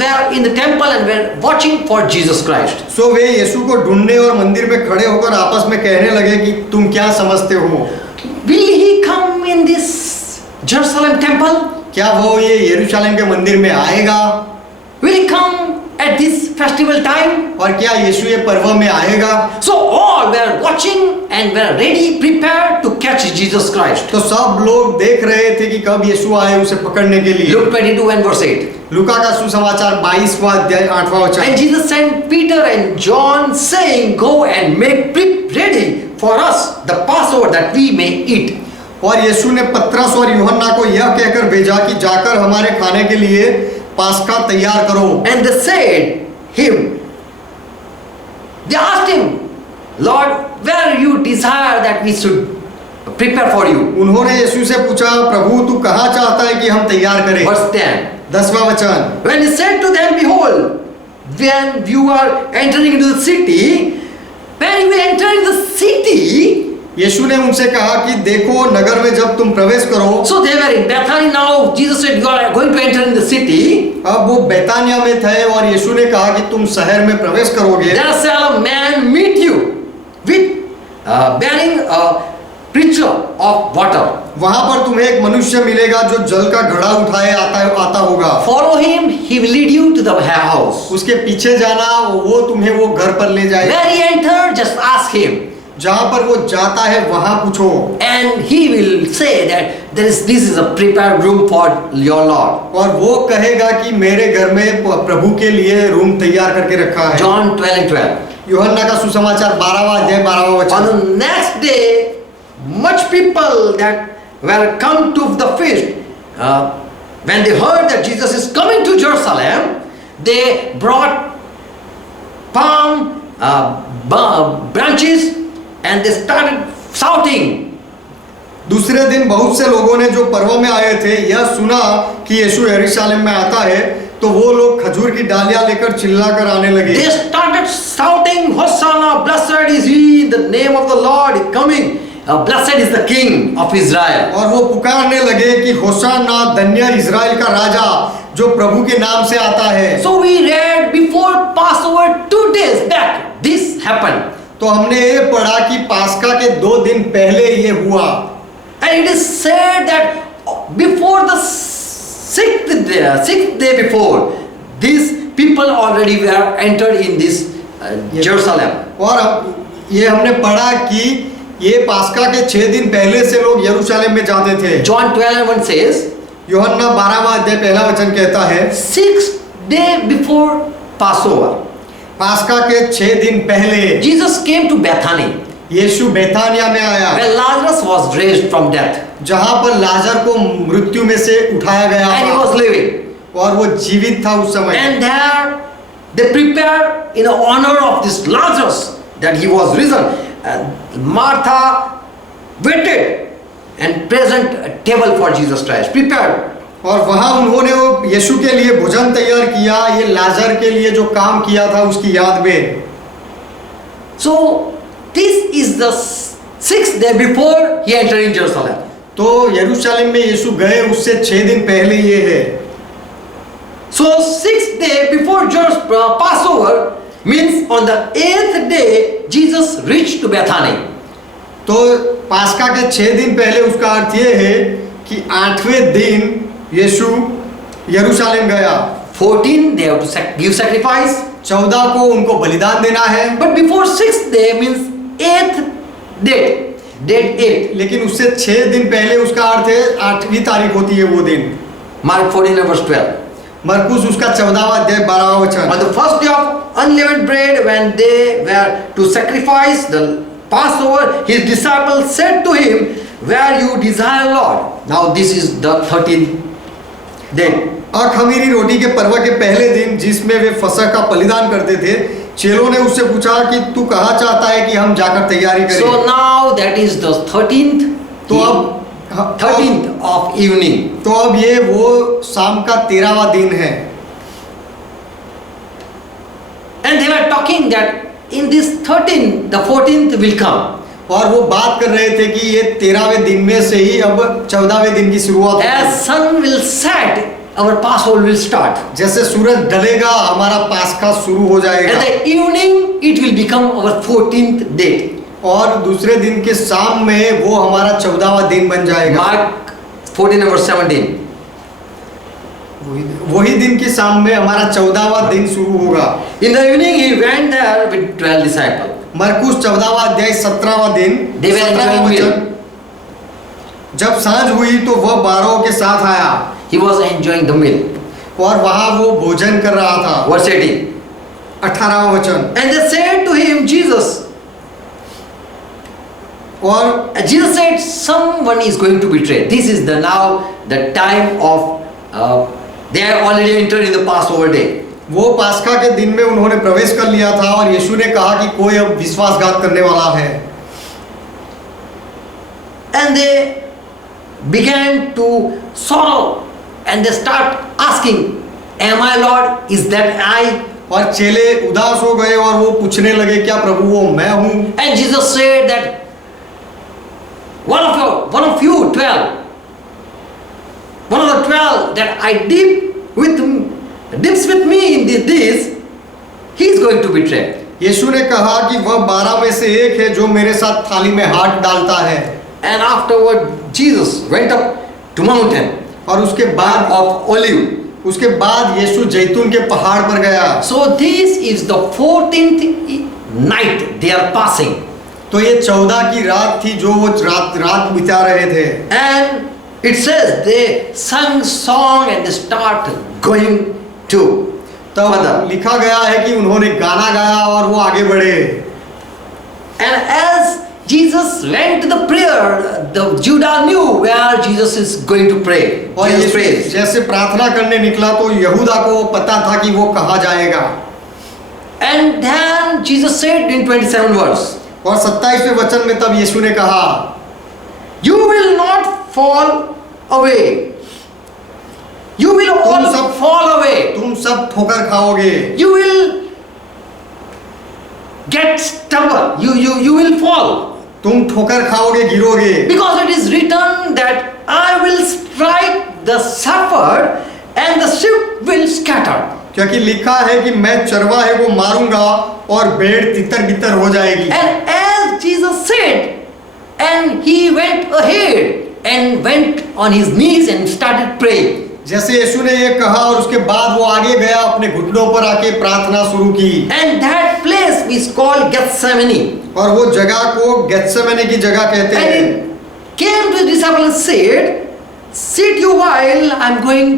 were in the temple and were watching for Jesus Christ. सो वे यीशु को ढूंढने और मंदिर में खड़े होकर आपस में कहने लगे कि तुम क्या समझते हो? Will he come in this Jerusalem temple? क्या वो ये यरूशलेम के मंदिर में आएगा? Will he come at this festival time? और क्या यीशु ये पर्व में आएगा? So all were watching and were ready, prepared to catch Jesus Christ. तो सब लोग देख रहे थे कि कब यीशु आए उसे पकड़ने के लिए। Luke 22 and verse 8. लूका का सुसमाचार 22वां अध्याय 8वां वचन। And Jesus sent Peter and John saying, go and make ready for us the Passover that we may eat. और यीशु ने पतरस और यूहन्ना को यह कहकर भेजा कि जाकर हमारे खाने के लिए पास्का तैयार करो। And they said him, they asked him, Lord, where you desire that we should prepare for you? उन्होंने यीशु से पूछा, प्रभु तू कहाँ चाहता है कि हम तैयार करें? Verse 10. 10वां वचन। When he said to them, behold, when you are entering into the city, when you enter into the city, यीशु ने उनसे कहा कि देखो, नगर में जब तुम प्रवेश करो। So they were in Bethany now. Jesus said, you are going to enter in the city. अब वो बैतानिया में थे और यीशु ने कहा कि तुम शहर में प्रवेश करोगे। There shall a man meet you with bearing a pitcher of water. वहां पर तुम्हें एक मनुष्य मिलेगा जो जल का घड़ा उठाए आता होगा। Follow him, he will lead you to the house. उसके पीछे जाना, वो तुम्हें वो घर पर ले जाएगा। Where he enter, just ask him. जहां पर वो जाता है वहां पूछो। And he will say that this is a prepared room for your Lord. और वो कहेगा कि मेरे घर में प्रभु के लिए रूम तैयार करके रखा है। John 12:12. यूहन्ना का सुसमाचार 12वां अध्याय 12वां On वचन। the next day, much people that were come to the feast, when they heard that Jesus is coming to Jerusalem, they brought palm branches and they started shouting. दूसरे दिन बहुत से लोगों ने जो पर्व में आए थे यह सुना कि यीशु यरूशलेम में आता है, तो वो लोग खजूर की डालियां लेकर चिल्लाकर आने लगे। They started shouting, Hosanna, blessed is he in the name of the Lord coming. Blessed is the King of Israel. और वो पुकारने लगे कि होशाना, धन्य इज़राइल का राजा जो प्रभु के नाम से आता है। So we read before Passover 2 days back this happened. तो हमने ये पढ़ा कि पास्का के 2 दिन पहले ये हुआ। And it is said that before the sixth day before, these people already were entered in this Jerusalem. और अब ये हमने पढ़ा कि ये पास्का के 6 दिन पहले से लोग यरूशलेम में जाते थे। John 12:1 says, यूहन्ना 12वां अध्याय पहला वचन कहता है, 6th day before Passover, पास्का के 6 दिन पहले Jesus came to Bethany, यीशु बेथानिया में आया, where Lazarus was raised from death, जहां पर लाजर को मृत्यु में से उठाया गया and he था was living. और वो जीवित था उस समय। And there they prepared in honor of this Lazarus that he was risen. Martha waited and present a table for Jesus Christ, prepared. और वहां उन्होंने वो यीशु के लिए भोजन तैयार किया, ये लाजर के लिए जो काम किया था उसकी याद में। So this is the 6th day before he entered in Jerusalem. तो यरूशलेम में यीशु गए उससे 6 दिन पहले ये है। So 6th day before Passover means on the 8th day Jesus reached to Bethany. तो पास्का के 6 दिन पहले उसका अर्थ ये है कि 8वें दिन यीशु यरूशलेम गया। 14 they have to give sacrifice. 14 को उनको बलिदान देना है। But before 6th day means 8th date, date 8. लेकिन उससे 6 दिन पहले उसका अर्थ है 8वीं तारीख होती है वो दिन। Mark 14 verse 12. मरकुस उसका 14वां अध्याय 12वां वचन। On the first day of unleavened bread, when they were to sacrifice the Passover, his disciples said to him, where you desire, Lord. Now this is the 13th day. अखमीरी रोटी के पर्व के पहले दिन जिसमें वे फसह का बलिदान करते थे, चेलों ने उससे पूछा कि तू कहाँ चाहता है कि हम जाकर तैयारी करें। So now that is the 13th. तो अब 13th of evening. तो अब ये वो शाम का 13वां दिन है। And they were talking that in this 13th, the 14th will come. और वो बात कर रहे थे कि ये 13वें दिन में से ही अब 14वें दिन की शुरुआत होगी। As sun will set, our Passover will start. जैसे सूरज ढलेगा हमारा पास्का शुरू हो जाएगा। At the evening, it will become our 14th day. और दूसरे दिन के शाम में वो हमारा 14वां दिन बन जाएगा। Mark 14 verse 17. वही दिन की शाम में हमारा 14वां दिन शुरू होगा। In the evening, he went there with 12 disciples. मरकुस 14वां अध्याय 17वां दिन। They were 17वां enjoying meal. वचन। जब सांझ हुई तो वह 12 के साथ आया He was enjoying the meal. और वहां वो भोजन कर रहा था। Verse 18. 18वां वचन। And they said to him, Jesus. और Jesus said, someone is going to betray. This is the now the time of. They are already entered in the Passover day. वो पास्का के दिन में उन्होंने प्रवेश कर लिया था और यीशु ने कहा कि कोई अब विश्वासघात करने वाला है। And they began to sorrow and they start asking, am I Lord? Is that I? और चेले उदास हो गए और वो पूछने लगे क्या प्रभु वो मैं हूँ? And Jesus said that one of you 12, one of the 12 that I dips with me in this, he is going to betray. यीशु ने कहा कि वह 12 में से एक है जो मेरे साथ थाली में हाथ डालता है। And afterward, Jesus went up to mountain और उसके बाद of Olive. यीशु जैतून के पहाड़ पर गया। So this is the 14th night they are passing. तो ये 14 की रात थी जो वो रात बिता रहे थे। And it says they sang song and they start going to तब further. लिखा गया है कि उन्होंने गाना गाया और वो आगे बढ़े। And as Jesus went to the prayer, the Judah knew where Jesus is going to pray. और Jesus यीशु prays. जैसे प्रार्थना करने निकला तो यहूदा को पता था कि वो कहाँ जाएगा। And then Jesus said in 27 verse, और 27वें वचन में तब यीशु ने कहा, you will not fall away. You will all सब- fall away. तुम सब ठोकर खाओगे, You will get stubborn. You will fall. तुम ठोकर खाओगे, गिरोगे। Because it is written that I will strike the shepherd and the sheep will scatter. क्योंकि लिखा है कि मैं चरवाहे को मारूंगा और भेड़ तितर बितर हो जाएगी। And as Jesus said, and he went ahead and went on his knees and started praying. जैसे यीशु ने ये कहा और उसके बाद वो आगे गया, अपने घुटनों पर आके प्रार्थना शुरू की। And that place is called Gethsemane. और वो जगह को गेत्सेमने की जगह कहते And हैं। he came to his disciples and said, sit you while I'm going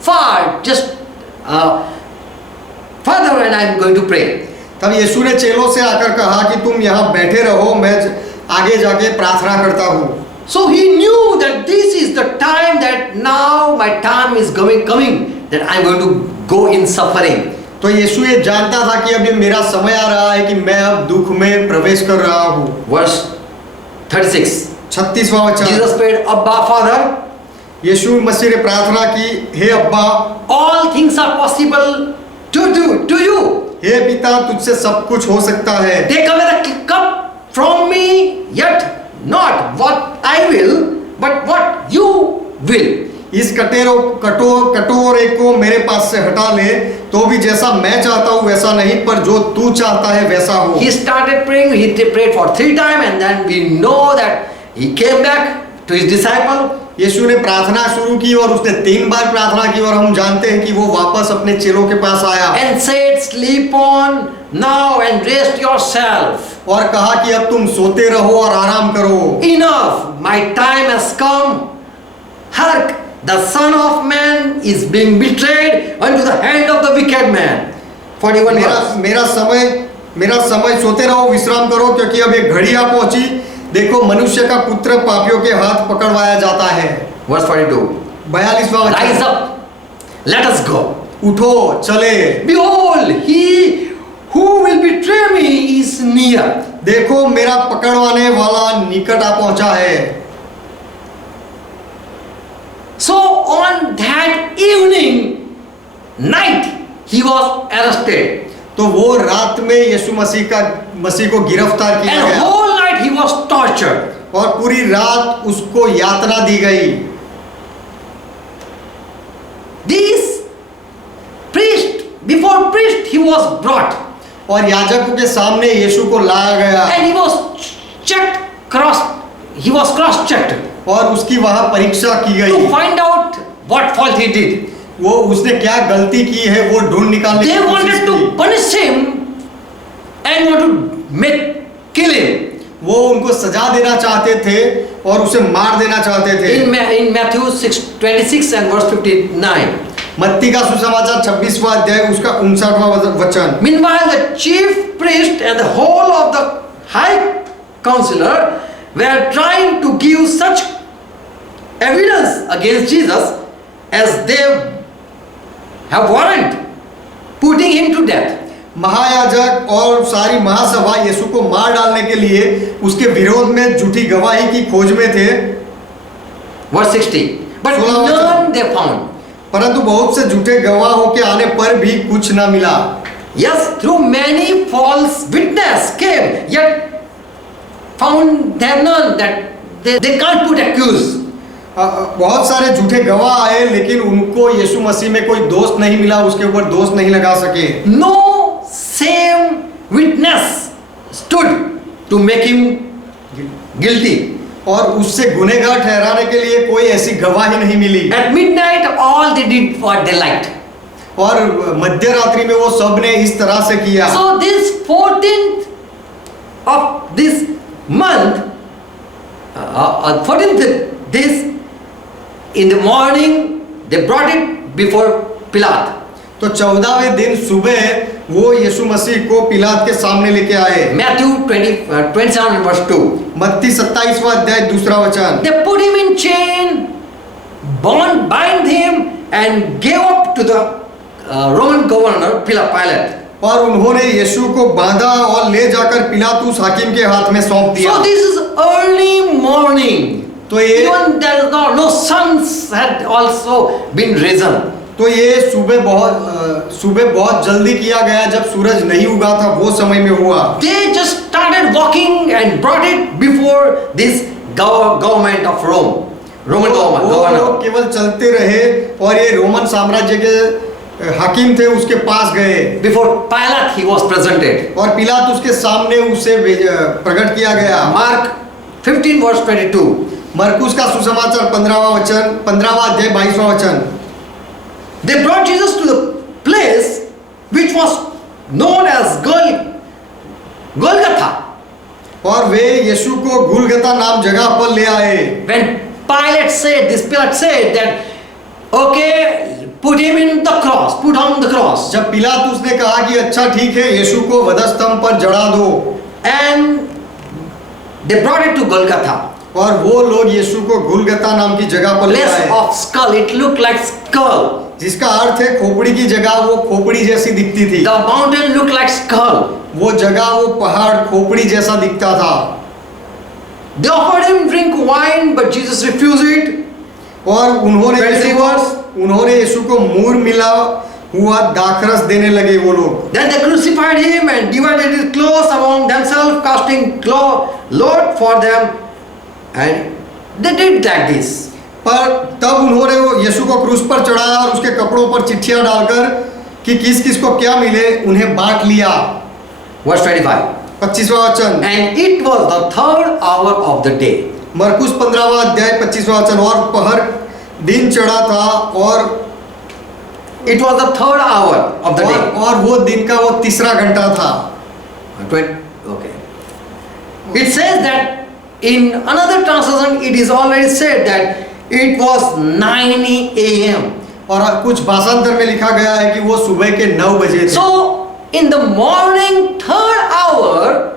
far, just further and I'm going to pray. तब यीशु ने चेलों से आकर कहा कि तुम यहाँ बैठे रहो, मैं आगे जाके प्रार्थना करता हूँ। So he knew that this is the time that now my time is coming that I'm going to go in suffering. तो यीशु ये जानता था कि अब ये मेरा समय आ रहा है कि मैं अब दुख में प्रवेश कर रहा हूँ। Verse 36. 36वां वचन। Jesus prayed, Abba Father, यीशु मसीह ने प्रार्थना की, हे अब्बा, all things are possible to you. हे पिता, तुझसे सब कुछ हो सकता है। Take away the cup from me, yet not what I will, but what you will. इस कटोरे को मेरे पास से हटा ले, तो भी जैसा मैं चाहता हूँ वैसा नहीं, पर जो तू चाहता है वैसा हो। He started praying. He prayed for 3 times, and then we know that he came back to his disciple. यीशु ने प्रार्थना शुरू की और उसने 3 बार प्रार्थना की और हम जानते हैं कि वो वापस अपने चेलों के पास आया And said, sleep on now and rest yourself. और कहा कि अब तुम सोते रहो और आराम करो। Enough, my time has come. Hark, the Son of Man is being betrayed unto the hand of the wicked man. 41 verse. मेरा समय सोते रहो, विश्राम करो, क्योंकि अब एक घड़ी आ पहुंची। देखो, मनुष्य का पुत्र पापियों के हाथ पकड़वाया जाता है। Verse 42. 42वां वचन। Rise up, let us go. उठो, चले। Behold, he who will betray me is near. देखो, मेरा पकड़वाने वाला निकट आ पहुंचा है। So on that evening, night, he was arrested. तो वो रात में यीशु मसीह को गिरफ्तार किया And गया whole night he was tortured. और पूरी रात उसको यातना दी गई। This priest, before priest, he was brought. और याजकों के सामने यीशु को लाया गया And he was checked, he was cross-checked और उसकी वहां परीक्षा की to गई। find out what fault he did. वो उसने क्या गलती की है वो ढूंढ निकालने They की कोशिश wanted की। to punish him and want to kill him. वो उनको सजा देना चाहते थे और उसे मार देना चाहते थे। In Matthew 6:26 and verse 59. मत्ती का सुसमाचार 26वां अध्याय उसका 59वां वचन। Meanwhile, the chief priest and the whole of the high counselor were trying to give such evidence against Jesus as they have warrant, putting him to death. महायाजक और सारी महासभा यीशु को मार डालने के लिए उसके विरोध में झूठी गवाही की खोज में थे। Verse 60. But none they found. परंतु बहुत से झूठे गवाहों के आने पर भी कुछ न मिला। Yes, through many false witnesses came, yet found there none that they can't put accuse. बहुत सारे झूठे गवाह आए, लेकिन उनको यीशु मसीह में कोई दोष नहीं मिला, उसके ऊपर दोष नहीं लगा सके। No same witness stood to make him guilty. और उससे गुनहगार ठहराने के लिए कोई ऐसी गवाही नहीं मिली। At midnight, all they did what they liked. और मध्य रात्रि में वो सब ने इस तरह से किया। So this 14th of this month, 14th this in the morning they brought it before Pilate. तो 14वें दिन सुबह वो यीशु मसीह को पिलात के सामने लेके आए। Matthew 27 verse 2. मत्ती 27वां अध्याय दूसरा वचन। They put him in chain, bind him, and gave up to the Roman governor Pilate. और उन्होंने यीशु को बांधा और ले जाकर पिलातुस हाकिम के हाथ में सौंप दिया। So this is early morning. तो ये Even there is no suns had also been risen. तो ये सुबह बहुत जल्दी किया गया, जब सूरज नहीं उगा था वो समय में हुआ। They just started walking and brought it before this government of Rome, Roman government. वो लोग केवल चलते रहे और ये रोमन साम्राज्य के हाकिम थे उसके पास गए। Before Pilate he was presented. और पिलातुस के सामने उसे प्रकट किया गया। Mark 15 verse 22. मरकुस का सुसमाचार 15वां अध्याय 22वां वचन। They brought Jesus to the place which was known as Golgotha. और वे यीशु को गुलगता नाम जगह पर ले आए। When Pilate said that, okay, put him in the cross, put on the cross. जब पिलातुस ने कहा कि अच्छा ठीक है, यीशु को वधस्तंभ पर जड़ा दो, And they brought it to Golgotha. और वो लोग यीशु को गुलगता नाम की जगह पर ले Place आए, of skull, it looked like skull. जिसका अर्थ है खोपड़ी की जगह, वो खोपड़ी जैसी दिखती थी। The mountain looked like skull. वो जगह, वो पहाड़ खोपड़ी जैसा दिखता था। They offered him drink wine, but Jesus refused it. और उन्होंने यीशु को मूर मिला हुआ दाखरस देने लगे वो लोग। Then they crucified him and divided his clothes among themselves, casting lot for them. And they did like this. पर तब उन्होंने वो यीशु को क्रूस पर चढ़ाया और उसके कपड़ों पर चिट्ठियां डालकर कि किस किस को क्या मिले उन्हें बांट लिया। Verse 25. 25वां वचन। And it was the 3rd hour of the day. मरकुस 15वां अध्याय 25वां वचन। और पहर दिन चढ़ा था और It was the 3rd hour of the day. और वो दिन का वो तीसरा घंटा था। Okay. It says that in another translation it is already said that it was 9 a.m. और कुछ भाषांतर में लिखा गया है कि वो सुबह के 9 बजे थे। So in the morning 3rd hour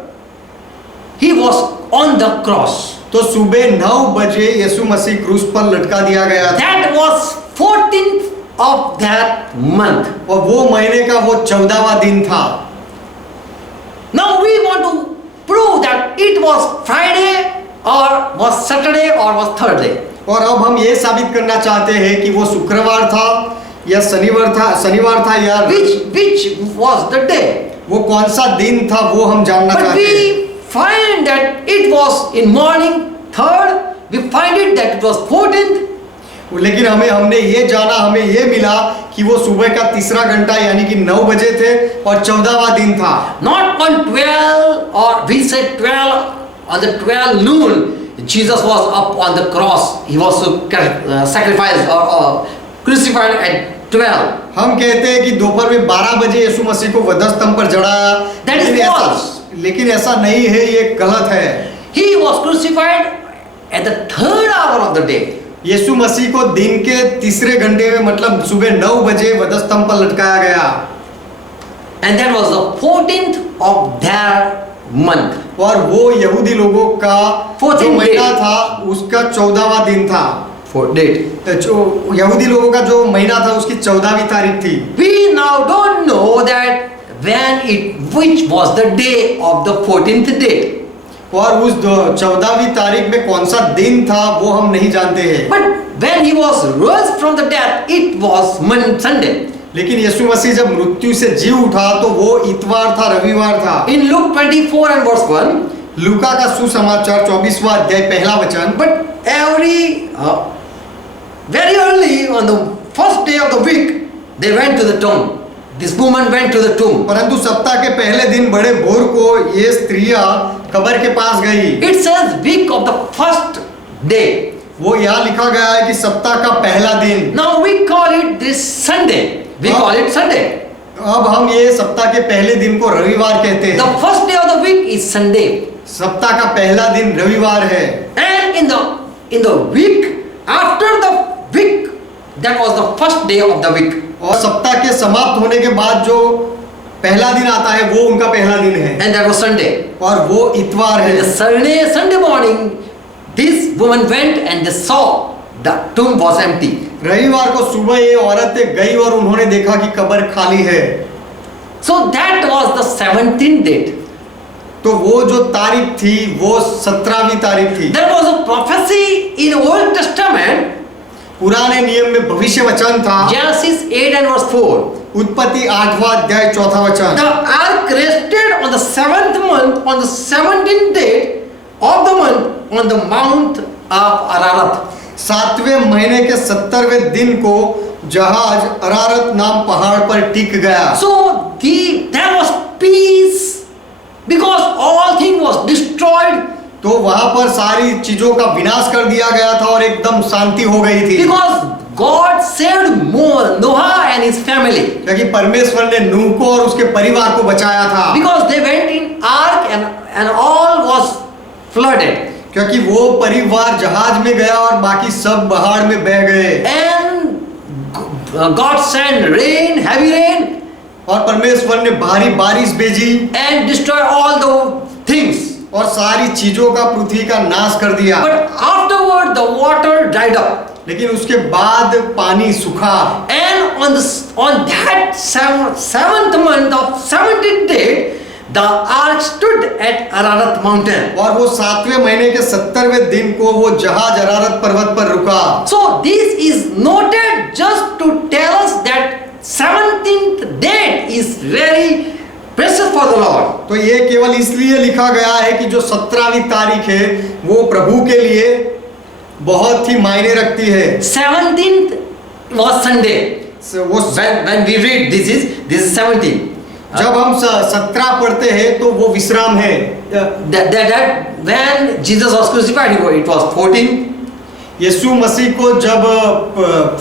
he was on the cross. तो सुबह 9 बजे यीशु मसीह क्रूस पर लटका दिया गया था। That was 14th of that month. और वो महीने का वो 14वां दिन था। Now we want to prove that it was Friday or was Saturday or was Thursday. और अब हम ये साबित करना चाहते हैं कि वो शुक्रवार था या शनिवार था या Which was the day? वो कौन सा दिन था वो हम जानना But चाहते हैं। we find that it was in morning 3rd. We find it that it was 14th. लेकिन हमने ये जाना, हमें ये मिला कि वो सुबह का तीसरा घंटा यानी कि 9 बजे थे और 14वां दिन था। Not on 12 or we said 12 on the 12 noon. Jesus was up on the cross. He was sacrificed or crucified at 12. हम कहते हैं कि दोपहर में 12 बजे यीशु मसीह को वधस्तंभ पर जड़ाया। That is false. लेकिन ऐसा नहीं है, ये गलत है। He was crucified at the 3rd hour of the day. यीशु मसीह को दिन के तीसरे घंटे में मतलब सुबह 9 बजे वधस्तंभ पर लटकाया गया। And that was the 14th of their month. और वो यहूदी लोगों का जो महीना था उसका 14वां दिन था। जो यहूदी लोगों का जो महीना था उसकी 14वीं तारीख थी। We now don't know that which was the day of the 14th date. और उस 14वीं तारीख में कौन सा दिन था वो हम नहीं जानते हैं। But when he was rose from the death, it was Sunday. लेकिन यीशु मसीह जब मृत्यु से जी उठा तो वो इतवार था, रविवार था। In Luke 24 and verse 1, लूका का सुसमाचार 24वां अध्याय पहला वचन। But very early on the first day of the week, they went to the tomb. This woman went to the tomb. परंतु सप्ताह के पहले दिन बड़े भोर को ये स्त्रियां कब्र के पास गई। It says week of the first day. वो यहाँ लिखा गया है कि सप्ताह का पहला दिन। Now we call it this Sunday. We call it Sunday. अब हम ये सप्ताह के पहले दिन को रविवार कहते The हैं। first day of the week is Sunday. सप्ताह का पहला दिन रविवार है। And in the week after the week, that was the first day of the week. और सप्ताह के समाप्त होने के बाद जो पहला दिन आता है वो उनका पहला दिन है। And that was Sunday. और वो इतवार And है। the Sunday morning, this woman went and they saw the tomb was empty. रविवार को सुबह ये औरतें गई और उन्होंने देखा कि कब्र खाली है। So that was the 17th date. तो वो जो तारीख थी वो 17वीं तारीख थी। There was a prophecy in Old Testament, पुराने नियम में भविष्य वचन था। Genesis 8 and verse 4. उत्पत्ति 8वां अध्याय 4था वचन। The ark rested on the 7th month, on the 17th date of the month, on the mount of Ararat. 7वें महीने के 70वें दिन को जहाज अरारत नाम पहाड़ पर टिक गया। So there was peace because all thing was destroyed. तो वहां पर सारी चीजों का विनाश कर दिया गया था और एकदम शांति हो गई थी। Because God saved Noah and his family. क्योंकि परमेश्वर ने नूह को और उसके परिवार को बचाया था। Because they went in ark and all was flooded. क्योंकि वो परिवार जहाज में गया और बाकी सब पहाड़ में बह गए। And God sent rain, heavy rain, और परमेश्वर ने भारी बारिश भेजी and destroyed all the things. और सारी चीजों का पृथ्वी का नाश कर दिया। But afterward the water dried up. लेकिन उसके बाद पानी सूखा। And on that seventh month of 17th date, the ark stood at Ararat mountain. और वो 7वें महीने के 70वें दिन को वो जहाज अरारत पर्वत पर रुका। So this is noted just to tell us that 17th date is very precious for the Lord. तो ये केवल इसलिए लिखा गया है कि जो 17वीं तारीख है वो प्रभु के लिए बहुत ही मायने रखती है। 17th was Sunday. So, वो When we read this is 17. जब हम 17 पढ़ते हैं तो वो विश्राम है। That when Jesus was crucified, it was 14. यीशु मसीह को जब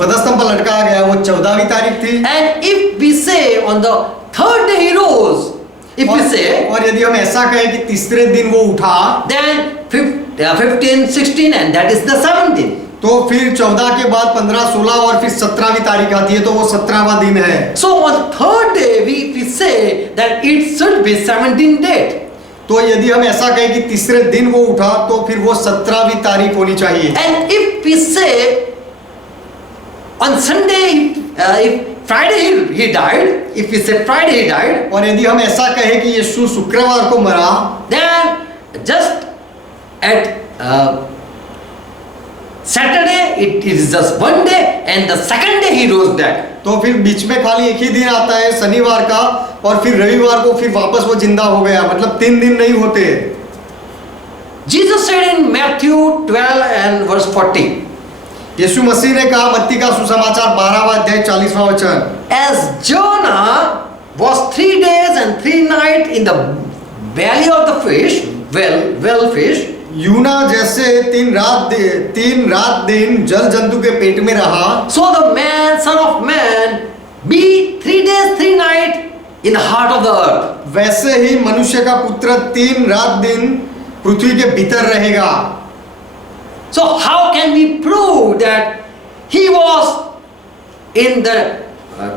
पदस्तंभ पर लटकाया गया वो 14वीं तारीख थी। And if we say on the third day he rose, if we say, और यदि हम ऐसा कहें कि तीसरे दिन वो उठा, then 15, 16 and that is the 17th. तो फिर 14 के बाद 15, 16 और फिर 17वीं तारीख आती है तो वो 17वां दिन है। So on third day we say that it should be 17th date. तो यदि हम ऐसा कहें कि तीसरे दिन वो उठा तो फिर वो 17वीं तारीख होनी चाहिए। And if we say on Sunday, if Friday he died, if we say Friday he died, और यदि हम ऐसा कहें कि यीशु शुक्रवार को मरा, then just at Saturday it is just one day and the second day he rose back. तो फिर बीच में खाली एक ही दिन आता है शनिवार का और फिर रविवार को फिर वापस वो जिंदा हो गया, मतलब 3 दिन नहीं होते। Jesus said in Matthew 12 and verse 40. यीशु मसीह ने कहा मत्ती का सुसमाचार 12वां अध्याय 40वां वचन, As Jonah was 3 days and 3 nights in the belly of the fish, well fish, यूना जैसे 3 रात दिन जल जंतु के पेट में रहा, so the man, son of man, be 3 days 3 nights in the heart of the earth. वैसे ही मनुष्य का पुत्र 3 रात दिन पृथ्वी के भीतर रहेगा। So how can we prove that he was in the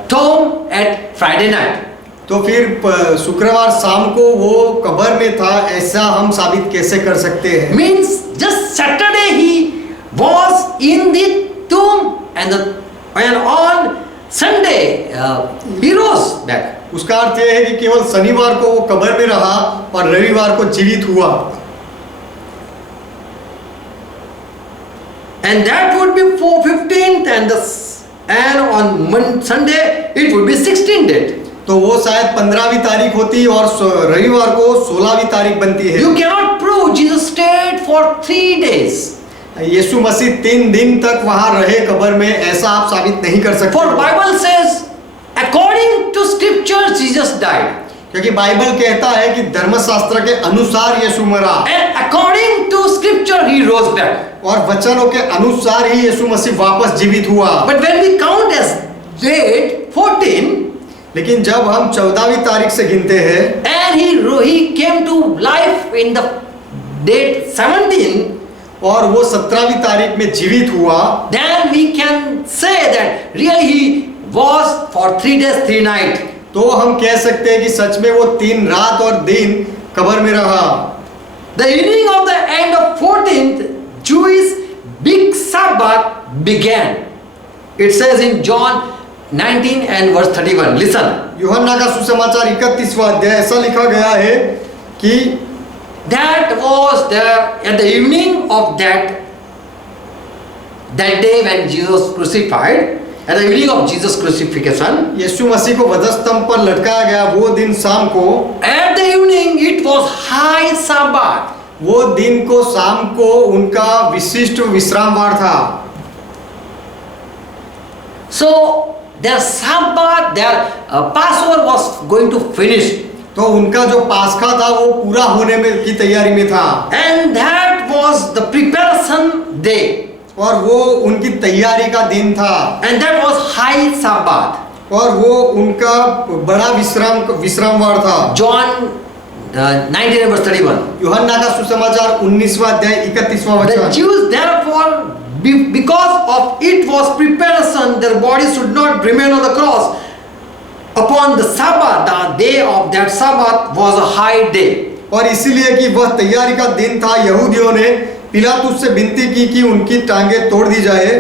tomb at Friday night? तो फिर शुक्रवार शाम को वो कब्र में था, ऐसा हम साबित कैसे कर सकते हैं? Means just Saturday he was in the tomb and on Sunday he rose back. उसका अर्थ यह है कि केवल शनिवार को वो कब्र में रहा और रविवार को जीवित हुआ। And that would be 15th and on Sunday it would be 16th date. तो वो शायद 15वीं तारीख होती और रविवार को 16वीं तारीख बनती है। You cannot prove Jesus stayed for 3 days. यीशु मसीह 3 दिन तक वहां रहे कब्र में, ऐसा आप साबित नहीं कर सकते। For Bible says, according to scripture, Jesus died. क्योंकि बाइबल कहता है कि धर्मशास्त्र के अनुसार यीशु मरा, And according to scripture, he rose back. और वचनों के अनुसार ही यीशु मसीह वापस जीवित हुआ। But when we count as date 14, लेकिन जब हम 14वीं तारीख से गिनते हैं, and he came to life in the date 17, और वो 17वीं तारीख में जीवित हुआ, then we can say that really he was for 3 days 3 nights. तो हम कह सकते हैं कि सच में वो 3 रात और दिन कब्र में रहा। The evening of the end of 14th Jewish big Sabbath began. It says in John 19 and verse 31. Listen. यूहन्ना का सुसमाचार 31वां अध्याय ऐसा लिखा गया है कि That was at the evening of that day when Jesus crucified. At the evening of Jesus crucifixion. यीशु मसीह को वधस्तंभ पर लटकाया गया वो दिन शाम को, At the evening it was high Sabbath. वो दिन को शाम को उनका विशिष्ट विश्रामवार था। So their Sabbath, their Passover was going to finish. तो उनका जो पास्का था वो पूरा होने में की तैयारी में था, And that was the preparation day. और वो उनकी तैयारी का दिन था, And that was high Sabbath. और वो उनका बड़ा विश्रामवार था। John 19 verse 31. यूहन्ना का सुसमाचार 19वां अध्याय 31वां The वचन। Jews therefore, because of it was preparation, their bodies should not remain on the cross. Upon the Sabbath, the day of that Sabbath was a high day. और इसीलिए कि वह तैयारी का दिन था, यहूदियों ने पिलातुस से विनती की कि उनकी टांगें तोड़ दी जाए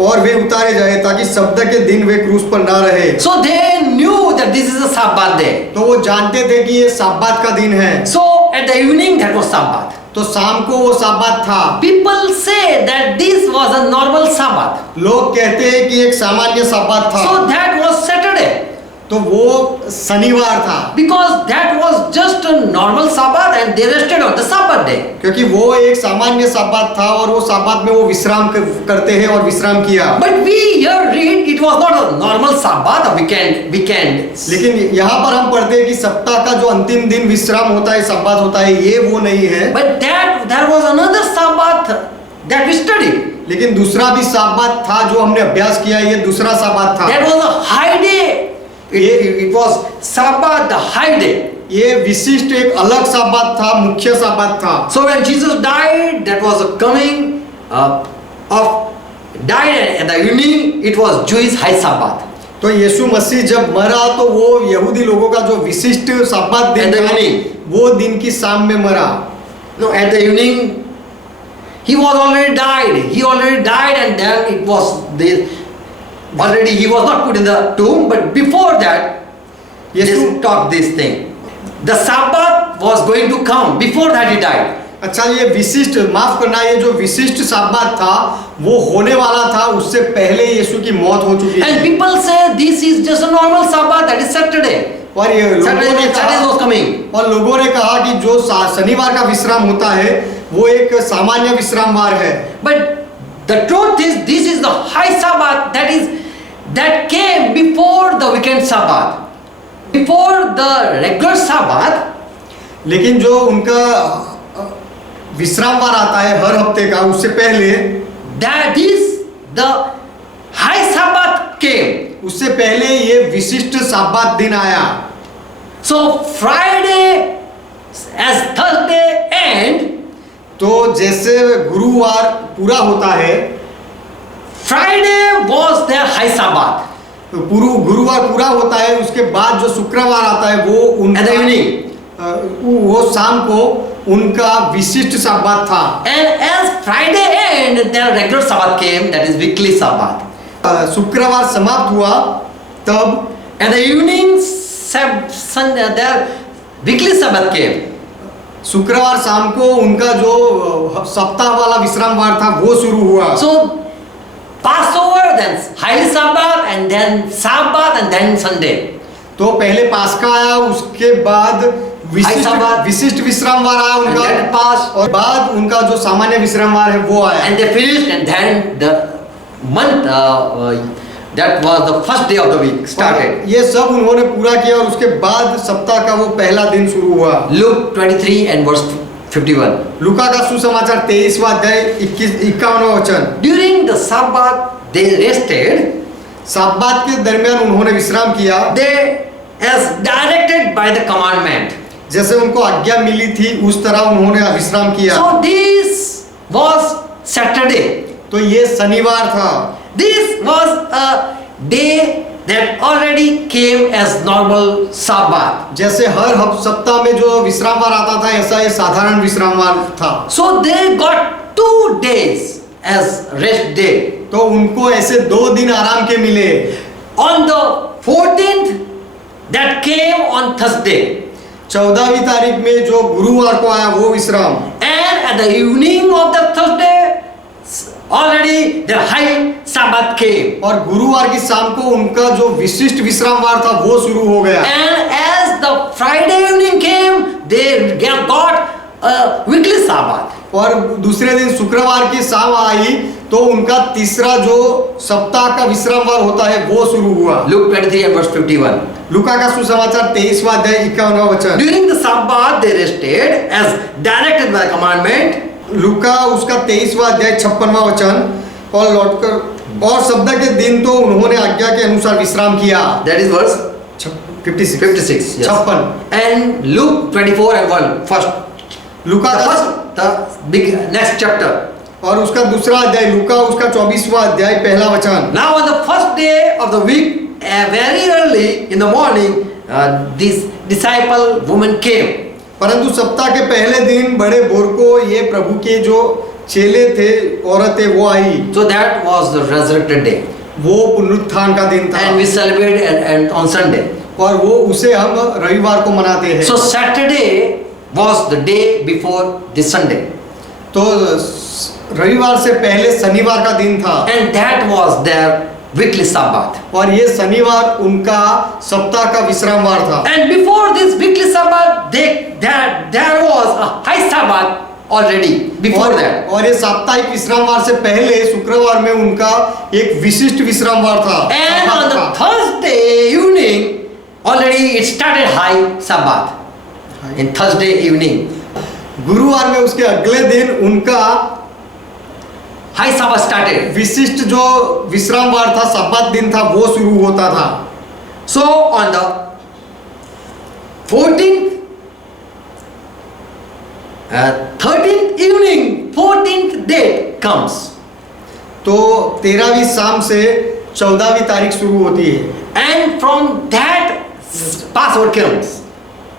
और वे उतारे जाए ताकि सब्त के दिन वे क्रूस पर ना रहे। So they knew that this is a Sabbath day. तो वो जानते थे कि ये साब्बात का दिन है। So at the evening that was Sabbath. तो शाम को वो साब्बात था। People say that this was a normal Sabbath. लोग कहते हैं कि एक सामान्य साब्बात था। So that was Saturday. तो वो शनिवार था, Because that was just a normal Sabbath and they rested on the Sabbath day. क्योंकि वो एक सामान्य साब्बात था और वो साब्बात में वो विश्राम करते हैं और विश्राम किया। But we here read it was not a normal Sabbath, a weekend. लेकिन यहाँ पर हम पढ़ते हैं कि सप्ताह का जो अंतिम दिन विश्राम होता है, साब्बात होता है, ये वो नहीं है। But there was another Sabbath that we studied. लेकिन दूसरा भी साब्बात था जो हमने अभ्यास किया, ये दूसरा साब्बात था। That was a high day. It was Sabbath, the high day. ये विशिष्ट एक अलग साब्बात था, मुख्य साब्बात था। So when Jesus died, that was a coming died at the evening. It was Jewish high Sabbath. तो यीशु मसीह जब मरा तो वो यहूदी लोगों का जो विशिष्ट साब्बात दिन था, वो दिन की शाम में मरा। No, at the evening he was already died. He already died, and then it was already he was not put in the tomb. But before that, Yeshu they taught this thing. The Sabbath was going to come. Before that he died. अच्छा, ये विशिष्ट, माफ करना, ये जो विशिष्ट साब्बात था वो होने वाला था, उससे पहले यीशु की मौत हो चुकी And है। people say this is just a normal Sabbath, that is Saturday. और ये लोगों ने Saturday was coming. और लोगों ने कहा कि जो शनिवार का विश्राम होता है वो एक सामान्य विश्रामवार है। But the truth is, this is the high Sabbath that came before the weekend Sabbath, before the regular Sabbath. लेकिन जो उनका विश्रामवार आता है हर हफ्ते का, उससे पहले That is the high Sabbath came. उससे पहले ये विशिष्ट साब्बात दिन आया। So Friday as Thursday end, तो जैसे गुरुवार पूरा होता है, Friday was their high Sabbath. तो गुरुवार पूरा होता है, उसके बाद जो शुक्रवार आता है वो At the उनका evening. वो शाम को उनका विशिष्ट साब्बात था। And as Friday end, their regular Sabbath came, that is weekly Sabbath. शुक्रवार समाप्त हुआ तब And the evening Sunday, their weekly Sabbath came. शुक्रवार शाम को उनका जो सप्ताह वाला विश्रामवार था वो शुरू हुआ। So Passover, then high Sabbath, and then Sabbath, and then Sunday. तो पहले पास्का आया, उसके बाद साबात। विशिष्ट विश्राम वार आया And उनका, then it passed. और बाद उनका जो सामान्य विश्राम वार है वो आया। And they finished, and then the month, that was the first day of the week, started. ये सब उन्होंने पूरा किया और उसके बाद सप्ताह का वो पहला दिन शुरू हुआ। Luke 23 and verse 51. लूका का सुसमाचार 23वां अध्याय 51वां वचन। During the Sabbath, they rested. साब्बात के दरमियान उन्होंने विश्राम किया, They, as directed by the commandment. जैसे उनको आज्ञा मिली थी उस तरह उन्होंने विश्राम किया। So this was Saturday. तो ये शनिवार था। This was a day that already came as normal Sabbath. जैसे हर सप्ताह में जो विश्राम वार आता था, ऐसा ये साधारण विश्राम वार था। So they got 2 days as rest day. तो उनको ऐसे 2 दिन आराम के मिले। On the 14th, that came on Thursday. 14वीं तारीख में जो गुरुवार को आया वो विश्राम। And at the evening of the Thursday, already the high Sabbath came. और गुरुवार की शाम को उनका जो विशिष्ट विश्राम वार था वो शुरू हो गया। And as the Friday evening came, they got a weekly Sabbath. और दूसरे दिन शुक्रवार की शाम आई तो उनका तीसरा जो सप्ताह का विश्राम वार होता है वो शुरू हुआ। Luke 23 and verse 51. लूका का सुसमाचार 23वां अध्याय 51वां वचन। During the Sabbath, they rested as directed by the commandment. लूका उसका 23वां अध्याय 56वां वचन। और लौटकर और सप्ताह के दिन तो उन्होंने आज्ञा के अनुसार विश्राम किया। That is verse 56 56. Yes. 56। And Luke 24 and 1. First. लूका का The big next chapter. और उसका दूसरा अध्याय लूका उसका 24वां अध्याय पहला वचन। Now on the first day of the week, very early in the morning, this disciple woman came. परंतु सप्ताह के पहले दिन बड़े भोर को ये प्रभु के जो चेले थे, औरतें, वो आई। So that was the resurrected day. वो पुनरुत्थान का दिन था। And we celebrate and on Sunday. और वो उसे हम रविवार को मनाते हैं। So Saturday was the day before this Sunday. तो रविवार से पहले शनिवार का दिन था। And that was their weekly Sabbath. और ये शनिवार उनका सप्ताह का विश्राम वार था। And before this weekly Sabbath, there was a high Sabbath already. Before that. और ये साप्ताहिक विश्राम वार से पहले शुक्रवार में उनका एक विशिष्ट विश्राम वार था। And on the Thursday evening, already it started high Sabbath. In Thursday evening, गुरुवार में उसके अगले दिन उनका high Sabbath started. विशिष्ट जो विश्राम वार था, सब्बात दिन था, वो शुरू होता था। So on the 14th, 13th evening, 14th date comes. तो 13वीं शाम से 14वीं तारीख शुरू होती है। And from that Passover comes.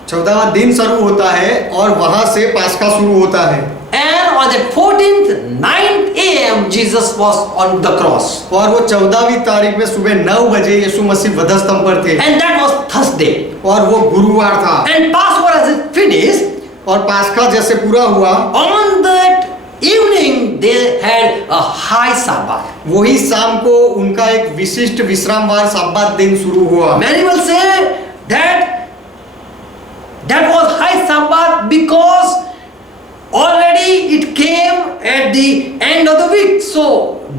14वां दिन शुरू होता है और वहां से पास्का शुरू होता है। And on the 14th, 9 a.m., Jesus was on the cross. और वो 14वीं तारीख में सुबह 9 बजे यीशु मसीह वधस्तंभ पर थे। And that was Thursday. और वो गुरुवार था। And Passover as it finished, और पास्का जैसे पूरा हुआ, on that evening they had a high Sabbath. वही शाम को उनका एक विशिष्ट विश्राम वार सब्बात दिन शुरू हुआ। Many will say that was high Sabbath because already it came at the end of the week. So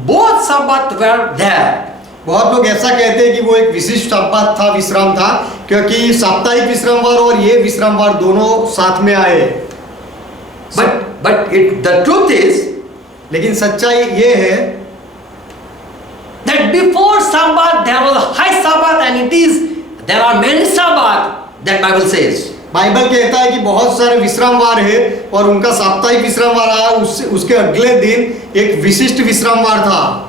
both Sabbath were there. बहुत लोग ऐसा कहते हैं कि वो एक विशिष्ट सब्बात था, विश्राम था, क्योंकि साप्ताहिक विश्राम वार और ये विश्राम वार दोनों साथ में आए। But the truth is, लेकिन सच्चाई ये है that before Sabbath there was a high Sabbath, and there are many Sabbath that Bible says. Bible कहता है कि बहुत सारे विश्राम वार है और उनका साप्ताहिक विश्राम वार आया, उसके अगले दिन एक विशिष्ट विश्राम वार था।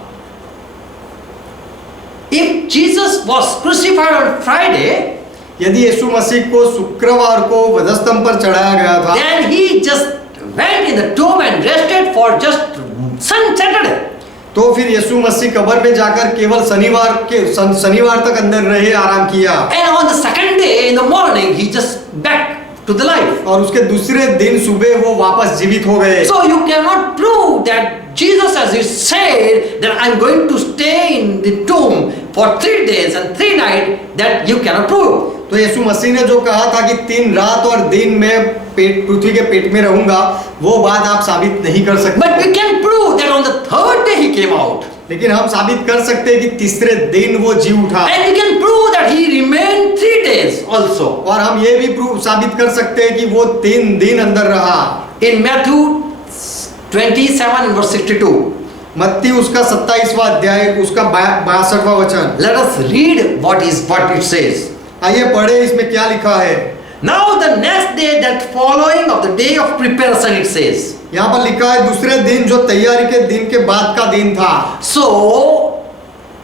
If Jesus was crucified on Friday, यदि यीशु मसीह को शुक्रवार को वधस्तंभ पर चढ़ाया गया था, then he just went in the tomb and rested for just Saturday. तो फिर यीशु मसीह कब्र में जाकर केवल शनिवार तक अंदर रहे, आराम किया। And on the second day in the morning, he just back to the life. और उसके दूसरे दिन सुबह वो वापस जीवित हो गए। So you cannot prove that Jesus, as he said, that I'm going to stay in the tomb for 3 days and 3 nights, that you cannot prove. तो यीशु मसीह ने जो कहा था कि 3 रात और दिन में पृथ्वी के पेट में रहूंगा, वो बात आप साबित नहीं कर सकते। But we can prove that on the 3rd day he came out. लेकिन हम साबित कर सकते हैं कि तीसरे दिन वो जी उठा। And we can prove that he remained 3 days also. और हम ये भी प्रूव साबित कर सकते हैं कि वो 3 दिन अंदर रहा। In Matthew 27 and verse 62. मत्ती उसका 27वां अध्याय उसका 62वां वचन। Let us read what it says. आइए पढ़े इसमें क्या लिखा है। Now the next day, that following of the day of preparation, it says. यहाँ पर लिखा है दूसरे दिन जो तैयारी के दिन के बाद का दिन था। So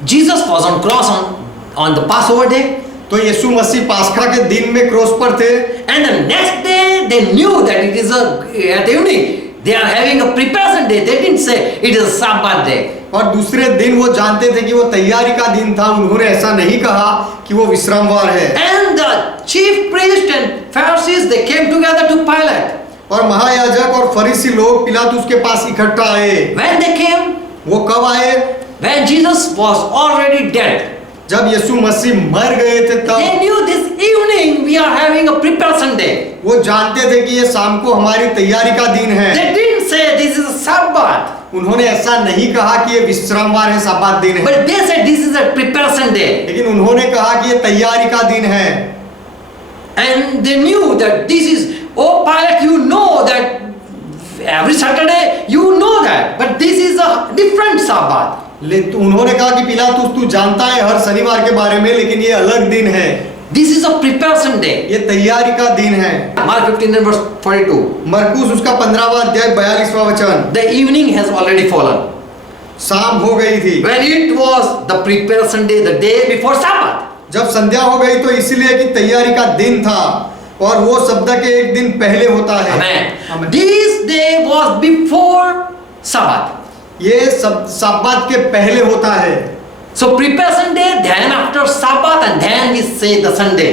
Jesus was on cross on the Passover day. तो यीशु मसीह पास्का के दिन में क्रॉस पर थे। And the next day they knew that it is at evening. They are having a preparation day. They didn't say it is a Sabbath day. और दूसरे दिन वो जानते थे कि वो तैयारी का दिन था। उन्होंने ऐसा नहीं कहा कि वो विश्रामवार है। And the chief priest and Pharisees, they came together to Pilate. और महायाजक और फरीसी लोग पिलातुस के पास इकट्ठा आए। When they came, वो कब आए? when Jesus was already dead. जब यीशु मसीह मर गए थे They तब। knew this evening we are having a preparation day. वो जानते थे कि ये शाम को हमारी तैयारी का दिन है। They didn't say this is a Sabbath. उन्होंने ऐसा नहीं कहा कि ये विश्रामवार है, सब्बात दिन है। But they said this is a preparation day. लेकिन उन्होंने कहा कि ये तैयारी का दिन है। And they knew that this is, oh Pilate, you know that every Saturday, you know that. But this is a different Sabbath. तो उन्होंने कहा कि पिलातुस तू जानता है हर शनिवार के बारे में, लेकिन ये अलग दिन है। This is a preparation day. ये तैयारी का दिन है। Mark 15 and verse 42. मरकुस उसका 15वां अध्याय 42वां वचन। The evening has already fallen. शाम हो गई थी। When it was the preparation day, the day before Sabbath. जब संध्या हो गई तो इसलिए कि तैयारी का दिन था और वो सप्ताह के एक दिन पहले होता है। Amen. This day was before Sabbath. ये सब सब्बात के पहले होता है। So preparation day, then after Sabbath, and then we say the Sunday.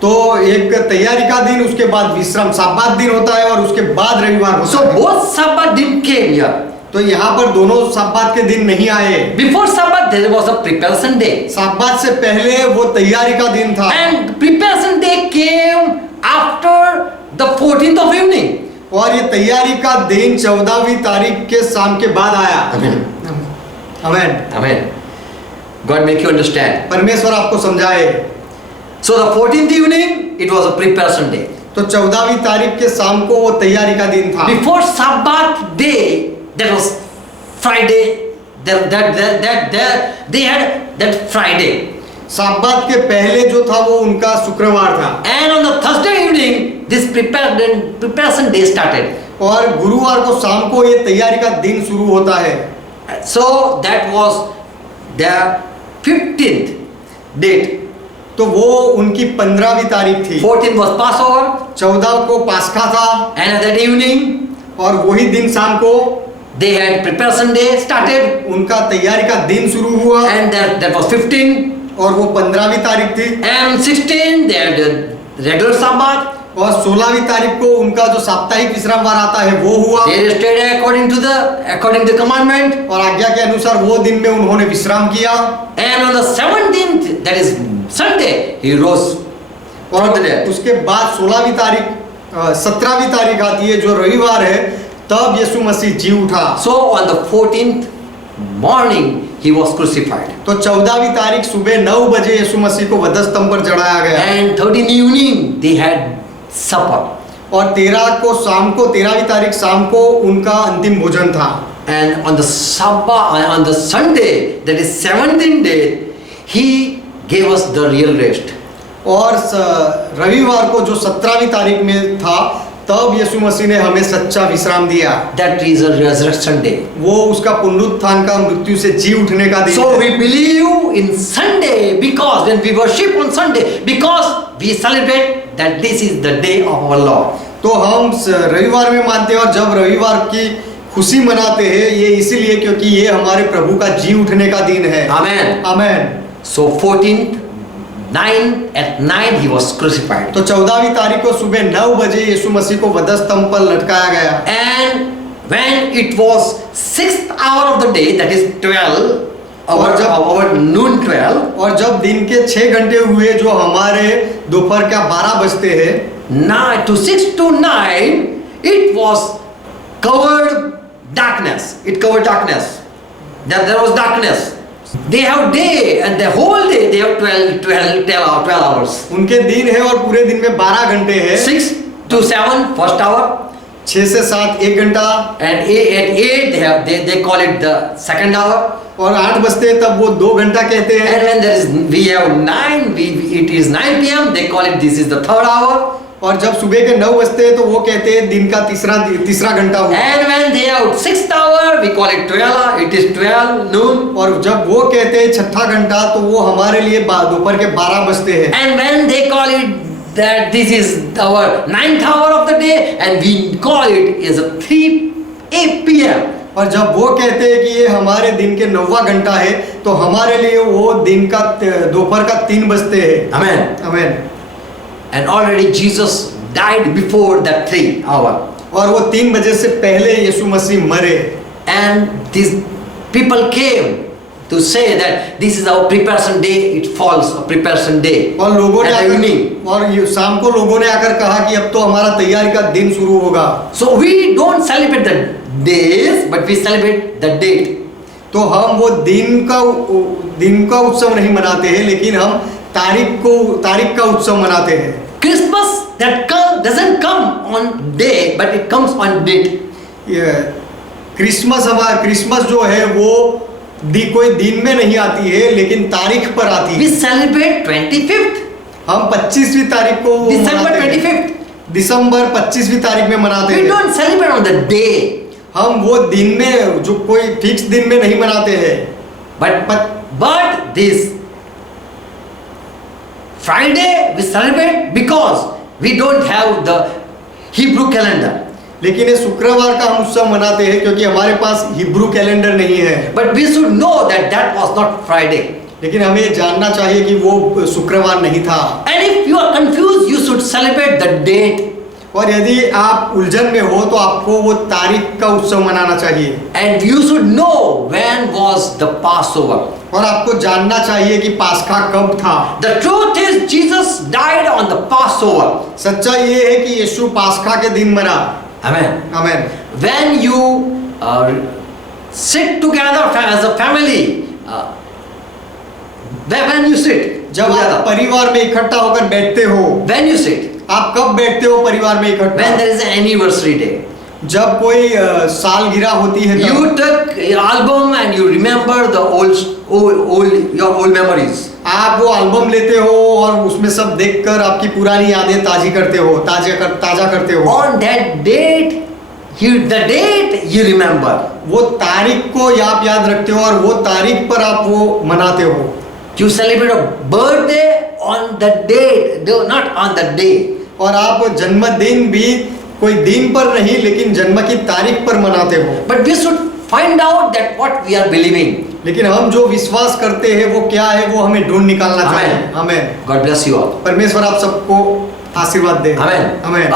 तो एक तैयारी का दिन, उसके बाद विश्राम सब्बात दिन होता है और उसके बाद रविवार होता So है। both Sabbath didn't came here. तो यहाँ पर दोनों सब्बात के दिन नहीं आए। Before Sabbath there was a preparation day. सब्बात से पहले वो तैयारी का दिन था। And preparation day came after the 14th of evening. और ये तैयारी का दिन 14वीं तारीख के शाम के बाद आया। Amen. आमीन। Amen. God make you understand. परमेश्वर आपको समझाए। So the 14th evening, it was a preparation day. तो 14वीं तारीख के शाम को वो तैयारी का दिन था। Before Sabbath day, that was Friday. They had that Friday. सब्बात के पहले जो था वो उनका शुक्रवार था। And on the Thursday evening, this preparation day started. और गुरुवार को शाम को ये तैयारी का दिन शुरू होता है। So that was the 15th date. तो वो उनकी 15वीं तारीख थी। 14th was Passover. 14 को पास्का था। And at that evening, और वही दिन शाम को they had preparation day started. उनका तैयारी का दिन शुरू हुआ। And that was 15. और वो 15वीं तारीख थी। And 16, they had the regular Sabbath. और 16वीं तारीख को उनका जो साप्ताहिक विश्रामवार आता है वो हुआ। They rested according to the commandment. और आज्ञा के अनुसार वो दिन में उन्होंने विश्राम किया। And on the 17th, that is Sunday, he rose from the dead. उसके बाद 16वीं तारीख 17वीं तारीख आती है जो रविवार है, तब यीशु मसीह जी उठा। So on the 14th morning, he was crucified. तो 14वीं तारीख सुबह 9 बजे यीशु मसीह को वधस्तंभ पर चढ़ाया गया। And 13th evening, they had supper. और 13वीं तारीख शाम को उनका अंतिम भोजन था। And on the Sabbath, on the Sunday, that is 17th day, he gave us the real rest. और रविवार को जो 17वीं तारीख में था, तब यीशु मसीह ने हमें सच्चा विश्राम दिया। That is a resurrection day. वो उसका पुनरुत्थान का, मृत्यु से जी उठने का दिन So है। we believe in Sunday because when we worship on Sunday, because we celebrate that this is the day of our Lord. तो हम रविवार में मानते हैं और जब रविवार की खुशी मनाते हैं ये इसीलिए क्योंकि ये हमारे प्रभु का जी उठने का दिन है। Amen. Amen. So 14th, 9 he was crucified. तो 14वीं तारीख को सुबह 9 बजे यीशु मसीह को वधस्तंभ पर लटकाया गया। And when it was 6th hour of the day, that is 12 our noon 12, और जब दिन के 6 घंटे हुए जो हमारे दोपहर का 12 बजते हैं, 9 to 6 to 9, it was covered darkness. It covered darkness. There was darkness. They have day and the whole day they have 12 hours. उनके दिन है और पूरे दिन में 12 घंटे है। 6 to 7 first hour, 6 से 7 1 घंटा, and at 8 they call it the second hour. और 8 बजते हैं तब वो 2 घंटा कहते हैं। And when we have 9, it is 9 p.m. They call it this is the third hour. और जब सुबह के 9 बजते हैं तो वो कहते हैं दिन का तीसरा घंटा हुआ। And when they have 6th hour, we call it 12. It is 12 noon. और जब वो कहते हैं 6ठा घंटा तो वो हमारे लिए दोपहर के 12 बजते हैं। And when they call it that this is our 9th hour of the day, and we call it is a 3 p.m. और जब वो कहते हैं कि ये हमारे दिन के 9वां घंटा है तो हमारे लिए वो दिन का दोपहर का 3 बजते हैं। Amen. आमीन। And already Jesus died before that 3 hour. और वो 3 बजे से पहले यीशु मसीह मरे। And these people came to say that this is our preparation day. It falls a preparation day. और लोगों ने At the evening. और शाम को लोगों ने आकर कहा कि अब तो हमारा तैयारी का दिन शुरू होगा। So we don't celebrate the days, but we celebrate the date. तो हम वो दिन का उत्सव नहीं मनाते हैं, लेकिन हम तारीख का उत्सव मनाते हैं। Christmas doesn't come on day, but it comes on date. Christmas जो है वो कोई दिन में नहीं आती है, लेकिन तारीख पर आती We है। celebrate 25th. हम 25वीं तारीख को December मनाते हैं। 25th. दिसंबर 25वीं तारीख में मनाते We हैं। don't celebrate on the day. हम वो दिन में जो कोई फिक्स दिन में नहीं मनाते हैं। But this Friday we celebrate because we don't have the Hebrew calendar. लेकिन ये शुक्रवार का हम उत्सव मनाते हैं क्योंकि हमारे पास हिब्रू कैलेंडर नहीं है। But we should know that was not Friday. लेकिन हमें ये जानना चाहिए कि वो शुक्रवार नहीं था। And if you are confused, you should celebrate the date. और यदि आप उलझन में हो तो आपको वो तारीख का उत्सव मनाना चाहिए। And you should know when was the Passover. और आपको जानना चाहिए कि पास्का कब था। The truth is Jesus died on the Passover. सच्चाई ये है कि यीशु पास्का के दिन मरा। Amen. आमीन। When you sit together as a family, when you sit जब आप परिवार में इकट्ठा होकर बैठते हो, when you sit, आप कब बैठते हो परिवार में इकट्ठा? when there is an anniversary day, जब कोई सालगिरह होती है you took your album and you remember the your old memories. आप वो एल्बम लेते हो और उसमें सब देखकर आपकी पुरानी यादें ताजा करते हो। On that date, the date you remember. वो तारीख को आप याद रखते हो और वो तारीख पर आप वो मनाते हो। You celebrate a birthday on the date, not on the day. और आप जन्मदिन भी कोई दिन पर नहीं लेकिन जन्म की तारीख पर मनाते हो। But we should find out that what we are believing. लेकिन हम जो विश्वास करते हैं वो क्या है वो हमें ढूंढ निकालना चाहिए। आमीन। God bless you all. परमेश्वर आप सबको आशीर्वाद दे। Amen. आमीन।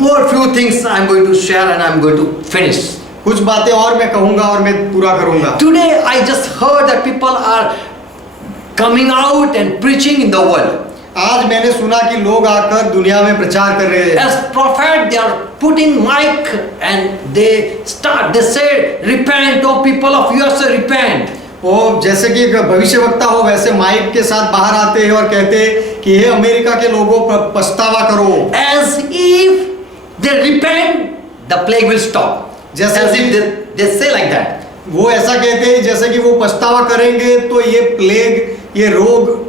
More few things I am going to share and I am going to finish. कुछ बातें और मैं कहूँगा और मैं पूरा करूँगा। Today I just heard that people are coming out and preaching in the world. आज मैंने सुना कि लोग आकर दुनिया में प्रचार कर रहे हैं। As prophet, they are putting mic and they say, repent, oh people of USA, repent. वो जैसे कि भविष्यवक्ता हो वैसे माइक के साथ बाहर आते हैं और कहते हैं कि हे अमेरिका के लोगों पछतावा करो। As if they repent, the plague will stop. जैसे As if they say like that. वो ऐसा कहते हैं जैसे कि वो पछतावा करेंगे तो ये प्लेग ये रोग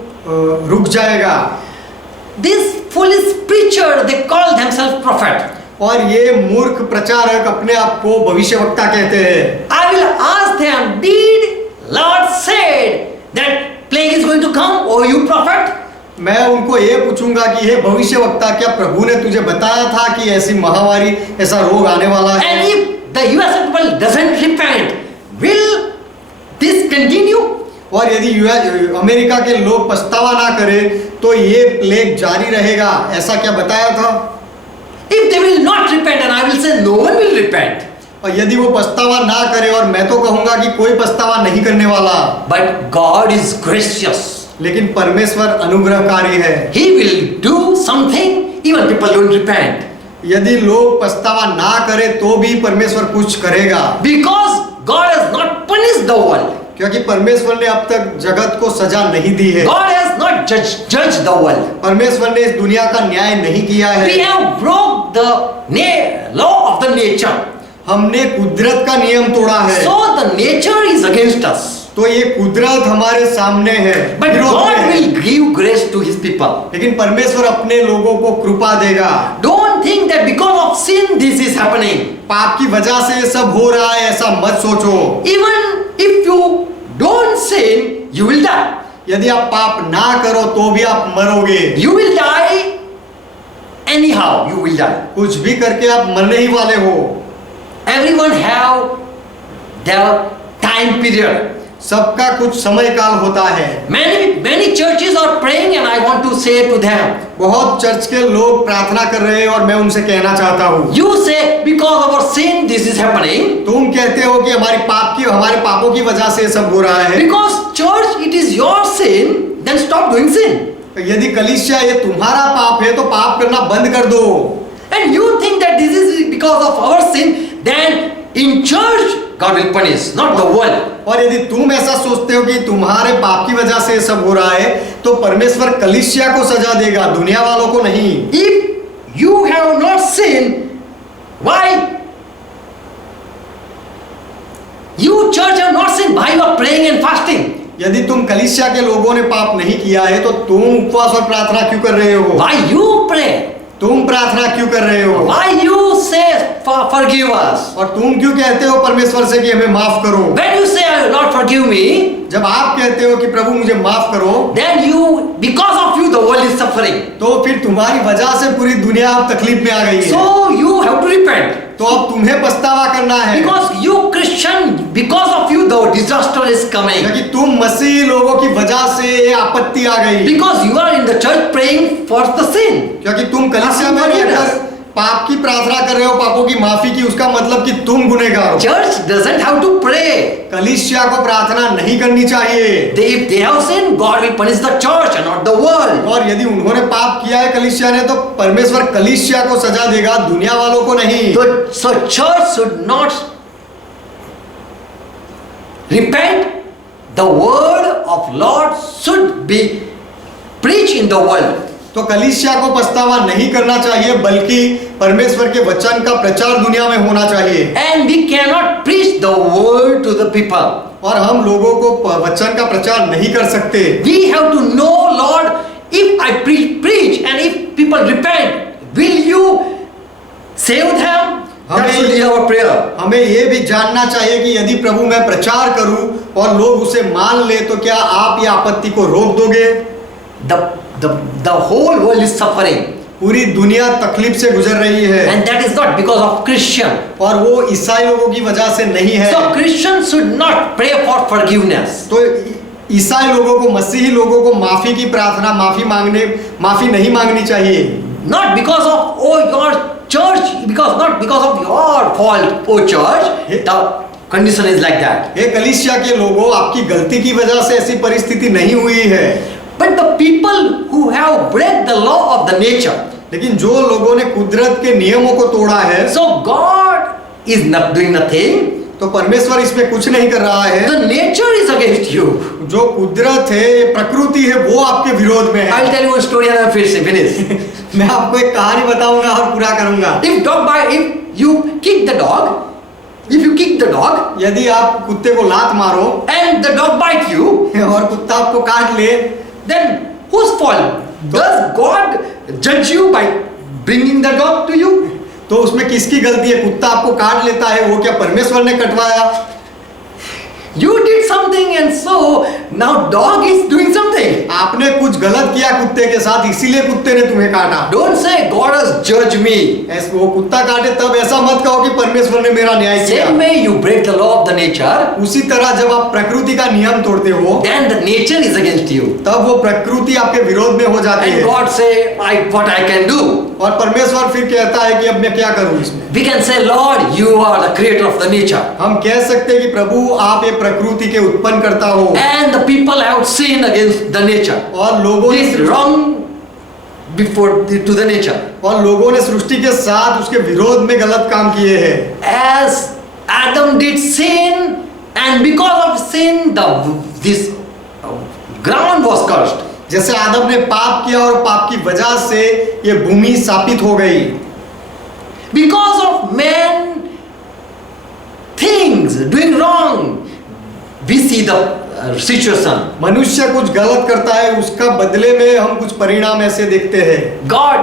रुक जाएगा। This foolish preacher, they call themselves prophet. और ये मूर्ख प्रचारक अपने आप को भविष्यवक्ता कहते हैं। I will ask them, did Lord said that plague is going to come, oh you prophet? मैं उनको ये पूछूंगा कि हे भविष्यवक्ता क्या प्रभु ने तुझे बताया था कि ऐसी महामारी ऐसा रोग आने वाला है? And if the US people doesn't repent, will this continue? और यदि अमेरिका के लोग पछतावा ना करें तो ये प्लेग जारी रहेगा, ऐसा क्या बताया था? If they will not repent, and I will say no one will repent. और यदि वो पछतावा ना करे, और मैं तो कहूंगा कि कोई पछतावा नहीं करने वाला, But God is gracious. लेकिन परमेश्वर अनुग्रहकारी है। He will do something even people don't repent. यदि लोग पछतावा ना करे तो भी परमेश्वर कुछ करेगा, Because God has not punished the world. क्योंकि परमेश्वर ने अब तक जगत को सजा नहीं दी है। God has not judged the world. परमेश्वर ने इस दुनिया का न्याय नहीं किया है। We have broke the law of the nature. हमने कुदरत का नियम तोड़ा है, So the nature is against us. तो ये कुदरत हमारे सामने है, But विरोध में God है। will give grace to His people. लेकिन परमेश्वर अपने लोगों को कृपा देगा। Don't think that because of sin this is happening. पाप की वजह से ये सब हो रहा है, ऐसा मत सोचो। Even if you don't sin, you will die. यदि आप पाप ना करो तो भी आप मरोगे। You will die anyhow. You will die. कुछ भी करके आप मरने ही वाले हो। Everyone have their time period. सबका कुछ समय काल होता है। Many churches are praying, and I want to say to them. बहुत चर्च के लोग प्रार्थना कर रहे हैं और मैं उनसे कहना चाहता हूँ, You say because of our sin this is happening. तुम कहते हो कि हमारे पापों की वजह से ये सब हो रहा है। Because church it is your sin, then stop doing sin. यदि कलीसिया ये तुम्हारा पाप है तो पाप करना बंद कर दो। And you think that this is because of our sin, then in church God will punish, not the world. और यदि तुम ऐसा सोचते हो कि तुम्हारे पाप की वजह से ये सब हो रहा है तो परमेश्वर कलीसिया को सजा देगा, दुनिया वालों को नहीं। If you have not sinned, why? You church have not sinned, why you are praying and fasting? यदि तुम कलीसिया के लोगों ने पाप नहीं किया है तो तुम उपवास और प्रार्थना क्यों कर रहे हो? Why you pray? तुम प्रार्थना क्यों कर रहे हो? Why you say forgive us? और तुम क्यों कहते हो परमेश्वर से कि हमें माफ करो? When you say Lord forgive me, जब आप कहते हो कि प्रभु मुझे माफ करो, then because of you the world is suffering. तो फिर तुम्हारी वजह से पूरी दुनिया अब तकलीफ में आ गई है। So you have to repent. तो अब तुम्हें पछतावा करना है, Because you Christian, because of you the disaster is coming. क्योंकि तुम मसीही लोगों की वजह से ये आपत्ति आ गई। Because you are in the church praying for the sin. क्योंकि तुम कलीसिया में रहकर पाप की प्रार्थना कर रहे हो, पापों की माफी की, उसका मतलब कि तुम गुनहगार हो। Church doesn't have to pray. कलीसिया को प्रार्थना नहीं करनी चाहिए। If they have sinned, God will punish the church and not the world. और यदि उन्होंने पाप किया है कलीसिया ने, तो परमेश्वर कलीसिया को सजा देगा, दुनिया वालों को नहीं। So church should not repent. The word of Lord should be preached in the world. तो कलीसिया को पछतावा नहीं करना चाहिए, बल्कि परमेश्वर के वचन का प्रचार दुनिया में होना चाहिए। And we cannot preach the word to the people. और हम लोगों को वचन का प्रचार नहीं कर सकते। We have to know, Lord, if I preach and if people repent, will you save them? That should be our prayer. हमें ये भी जानना चाहिए कि यदि प्रभु मैं प्रचार करूं और लोग उसे मान ले तो क्या आप ये आपत्ति को रोक दोगे? The whole world is suffering. पूरी दुनिया तकलीफ से गुजर रही है, And that is not because of Christian. और वो ईसाई लोगों की वजह से नहीं है। So Christians should not pray for forgiveness. तो ईसाई लोगों को, मसीही लोगों को माफी की प्रार्थना, माफी नहीं मांगनी चाहिए। Not because of your church, not because of your fault, oh church. The condition is like that. हे कलीसिया के लोगों, आपकी गलती की वजह से ऐसी परिस्थिति नहीं हुई है। But the people who have break the law of the nature. लेकिन जो लोगों ने कुदरत के नियमों को तोड़ा है, So God is not doing nothing. तो परमेश्वर इसमें कुछ नहीं कर रहा है। The nature is against you. जो कुदरत है, प्रकृति है, वो आपके विरोध में है। I'll tell you one story and I'll finish. मैं आपको एक कहानी बताऊंगा और पूरा करूंगा। If you kick the dog, यदि आप कुत्ते को लात मारो and the dog bite you, और कुत्ता आपको काट ले, then whose fault? Does God judge you by bringing the dog to you? तो उसमें किसकी गलती है? कुत्ता आपको काट लेता है, वो क्या परमेश्वर ने कटवाया? You did something and so now dog is doing something. आपने कुछ गलत किया कुत्ते के साथ, इसीलिए कुत्ते ने तुम्हें काटा। Don't say God has judged me. वो कुत्ता काटे तब ऐसा मत कहो कि परमेश्वर ने मेरा न्याय किया। Same way you break the law of the nature, उसी तरह जब आप प्रकृति का नियम तोड़ते हो, then the nature is against you. तब वो प्रकृति आपके विरोध में हो जाती And है। God say, what I can do. और परमेश्वर फिर कहता है कि अब मैं क्या करूं इसमें। We can say, Lord, you are the creator of the nature. हम कह सकते हैं कि प्रभु आप ये प्रकृति के उत्पन्न करता हो, And the people have sinned against the nature. और लोगों Did ने wrong to the nature. और लोगों ने सृष्टि के साथ उसके विरोध में गलत काम किए हैं। As Adam did sin, and because of sin, this ground was cursed. जैसे आदम ने पाप किया और पाप की वजह से ये भूमि शापित हो गई। Because of man things doing wrong, we see the situation. मनुष्य कुछ गलत करता है, उसका बदले में हम कुछ परिणाम ऐसे देखते हैं। God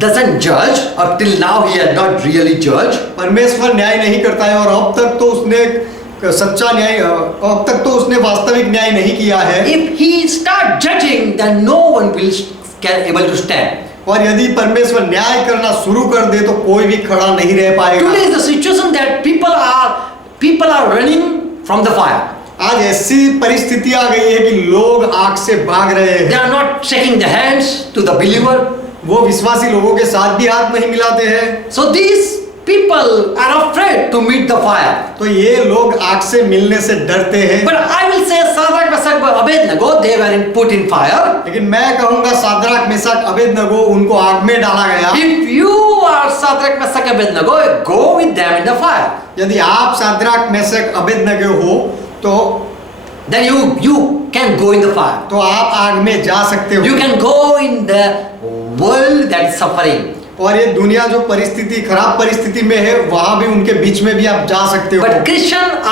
doesn't judge, up till now he has not really judged. परमेश्वर न्याय नहीं करता है, और अब तक तो उसने सच्चा न्याय, अब तक तो उसने वास्तविक न्याय नहीं किया है। If he start judging, then no one will can able to stand. और यदि परमेश्वर न्याय करना शुरू कर दे तो कोई भी खड़ा नहीं रह पाएगा। Today is the situation that people are running from the fire. आज ऐसी परिस्थिति आ गई है कि लोग आग से भाग रहे They हैं। are not shaking the hands to the believer. वो विश्वासी लोगों के साथ भी हाथ नहीं मिलाते हैं। So these people are afraid to meet the fire. तो ये लोग आग से मिलने से डरते हैं। But I will say Shadrach, Meshach, Abednego, they were put in fire. लेकिन मैं कहूंगा सादराक मेशक अबेदनगो उनको आग में डाला गया। If you are Shadrach, Meshach, Abednego, go with them in the fire. यदि आप सादराक मेशक अबेदनगो हो तो Then you can go in the fire. तो आप आग में जा सकते हो। You can go in the world that is suffering. और ये दुनिया जो परिस्थिति खराब परिस्थिति में है वहां भी उनके बीच में भी आप जा सकते हो। But Christians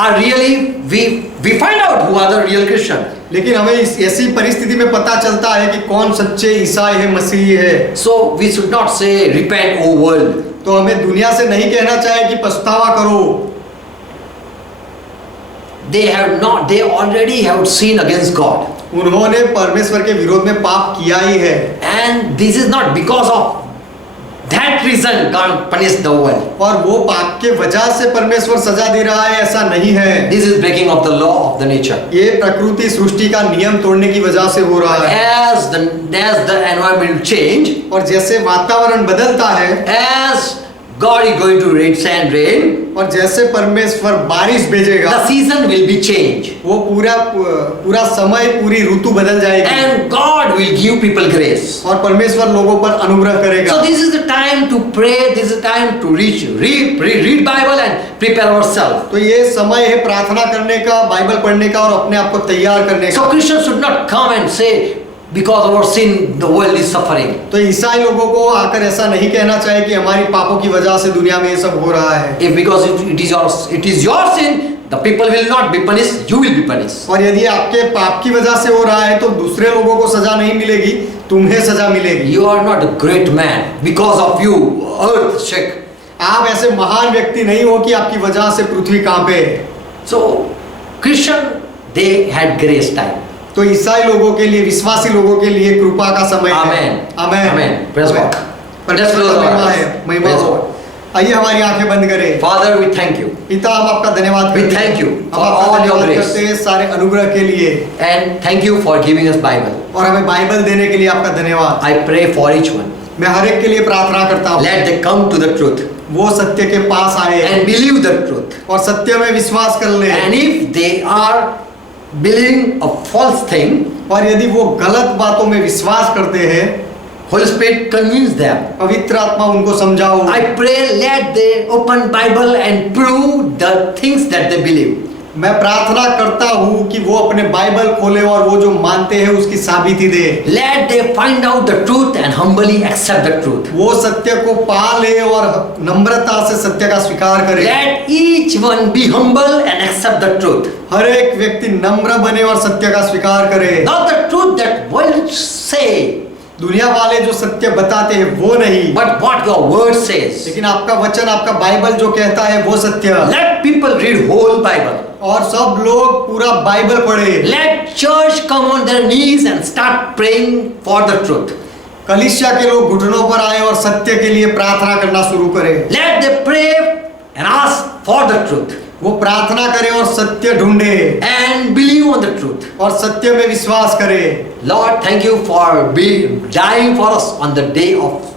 are really, we find out who are the real Christian. लेकिन हमें इस ऐसी परिस्थिति में पता चलता है कि कौन सच्चे ईसाई है, मसीही है। So we should not say repent, O world. तो हमें दुनिया से नहीं कहना चाहिए कि पछतावा करो। They already have sinned against God. उन्होंने परमेश्वर के विरोध में पाप किया ही है। And this is not because of that reason God punished the world. और वो पाप के वजह से परमेश्वर सजा दे रहा है, ऐसा नहीं है। This is breaking of the law of the nature. ये प्रकृति सृष्टि का नियम तोड़ने की वजह से हो रहा है। As the environment change, और जैसे वातावरण बदलता है, as God is going to send rain, और जैसे परमेश्वर बारिश भेजेगा, the season will be changed. वो पूरा समय, पूरी ऋतु बदल जाएगी। And God will give people grace. और परमेश्वर लोगों पर अनुग्रह करेगा। So this is the time to pray. This is the time to read Bible and prepare ourselves. तो ये समय है प्रार्थना करने का, बाइबल पढ़ने का और अपने आप को तैयार करने So का। Christians should not come and say, because of our sin, the world is suffering. तो ईसाई लोगों को आकर ऐसा नहीं कहना चाहिए कि हमारी पापों की वजह से दुनिया में ये सब हो रहा है। If because it is your sin, the people will not be punished, you will be punished. और यदि आपके पाप की वजह से हो रहा है तो दूसरे लोगों को सजा नहीं मिलेगी, तुम्हें सजा मिलेगी। You are not a great man. Because of you, earth shake. आप ऐसे महान व्यक्ति नहीं हो कि आपकी वजह से पृथ्वी कांपे। So Christian, they had grace time. तो ईसाई लोगों के लिए, विश्वासी लोगों के लिए कृपा का समय है। Amen. आमेन। Amen. Praise God. परमेश्वर का महिमा है, महिमा Praise हो। God. आइए हमारी आंखें बंद करें। Father, we thank you. पिता, हम आपका धन्यवाद We करते हैं। thank you हम for आपका all your धन्यवाद grace. करते हैं सारे अनुग्रह के लिए, And thank you for giving us Bible. और हमें बाइबल देने के लिए आपका धन्यवाद। I pray for each one. मैं हर एक के लिए प्रार्थना करता हूँ, Let they come to the truth वो सत्य के पास आए and believe the truth. और सत्य में विश्वास कर ले। And if they are believing a false thing, और यदि वो गलत बातों में विश्वास करते हैं, Holy Spirit convince them. पवित्र आत्मा उनको समझाओ। I pray let they open Bible and prove the things that they believe. मैं प्रार्थना करता हूँ कि वो अपने बाइबल खोले और वो जो मानते हैं उसकी साबिती दे। Let they find out the truth and humbly accept the truth. वो सत्य को पा ले और नम्रता से सत्य का स्वीकार करे। Let each one be humble and accept the truth. हर एक व्यक्ति नम्र बने और सत्य का स्वीकार करे। Not the truth that world say, दुनिया वाले जो सत्य बताते हैं वो नहीं, but what your word says. लेकिन आपका वचन, आपका बाइबल जो कहता है वो सत्य। Let people read whole Bible. और सब लोग पूरा बाइबल पढ़े। Let church come on their knees and start praying for the truth. कलीसिया के लोग घुटनों पर आए और सत्य के लिए प्रार्थना करना शुरू करें। Let them pray and ask for the truth. वो प्रार्थना करे और सत्य ढूंढे and believe on the truth. और सत्य में विश्वास करे। Lord, thank you for dying for us on the day of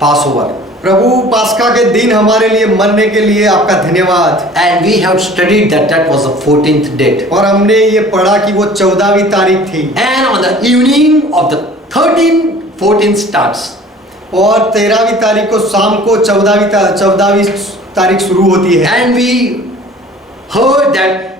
Passover. प्रभु पास्का के दिन हमारे लिए मरने के लिए आपका धन्यवाद। And we have studied that was the 14th date. और हमने ये पढ़ा कि वो 14वीं तारीख थी And on the evening of the 14th starts. और 13वीं तारीख को शाम को 14वीं तारीख शुरू होती है। And we heard that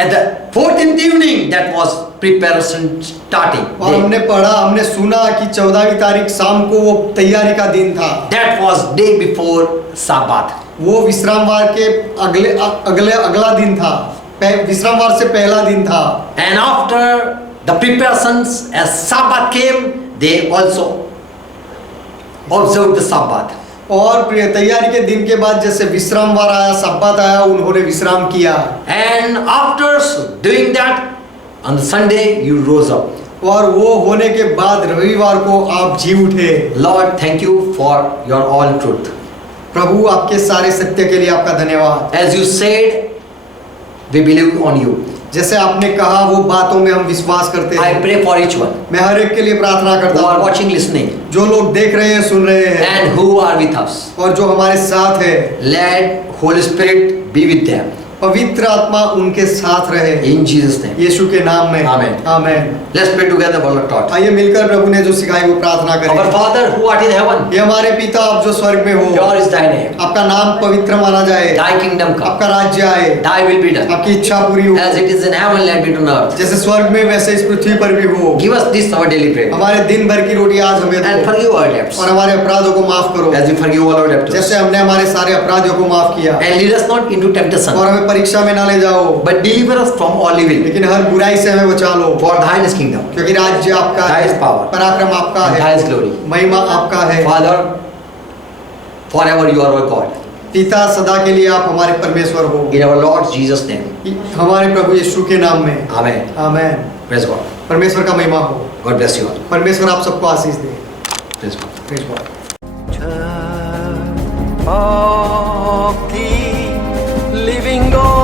at the 14th evening that was preparation starting. और हमने पढ़ा, हमने सुना कि 14वीं तारीख शाम को वो तैयारी का दिन था। That was day before Sabbath. वो विश्रामवार के अगला दिन था, विश्रामवार से पहला दिन था। And after the preparations as Sabbath came, they also observed the Sabbath. और तैयारी के दिन के बाद जैसे विश्रामवार आया, सब्बात आया, उन्होंने विश्राम किया। And after doing that, on Sunday you rose up. और वो होने के बाद रविवार को आप जी उठे। Lord, thank you for your all truth. प्रभु आपके सारे सत्य के लिए आपका धन्यवाद। As you said, we believe on you. जैसे आपने कहा वो बातों में हम विश्वास करते I हैं। pray for each one मैं हर एक के लिए प्रार्थना करता who are हूँ watching, listening, जो लोग देख रहे हैं, सुन रहे हैं and who are with us. और जो हमारे साथ है। Let Holy Spirit be with them. पवित्र आत्मा उनके साथ रहे In Jesus' name. यीशु के नाम में। Amen. Amen. Let's pray together for the taught. आइए मिलकर प्रभु ने जो सिखाई वो प्रार्थना Our करें। Father who art in heaven, ये हमारे पिता आप जो स्वर्ग में हो, pure is thy name. आपका नाम पवित्र माना जाए, Thy kingdom come. आपका राज्य आए, Thy will be done. आपकी इच्छा पूरी हो, As it is in heaven, let it be on earth. जैसे स्वर्ग में वैसे इस पृथ्वी पर भी हो। Give us this our daily bread. हमारे दिन भर की रोटी आज हमें And दो forgive our debts. और हमारे अपराधों को माफ करो As we forgive all our debtors. जैसे हमने हमारे सारे अपराधियों को माफ किया। And lead us not into temptation, और हमें परीक्षा में ना ले जाओ, but deliver us from all evil. लेकिन हर बुराई से हमें बचा लो, For thine is kingdom, क्योंकि राज्य आपका Thy है, is power, पराक्रम आपका and है, thy is glory. महिमा आपका है। Father, forever you are our God. पिता सदा के लिए आप हमारे परमेश्वर हो, In our Lord Jesus' name. हमारे प्रभु यीशु के नाम में। Amen. आमेन। Praise God. परमेश्वर का महिमा हो। God bless you all. परमेश्वर आप सबको आशीष दे। Praise God. Praise God। of the living God.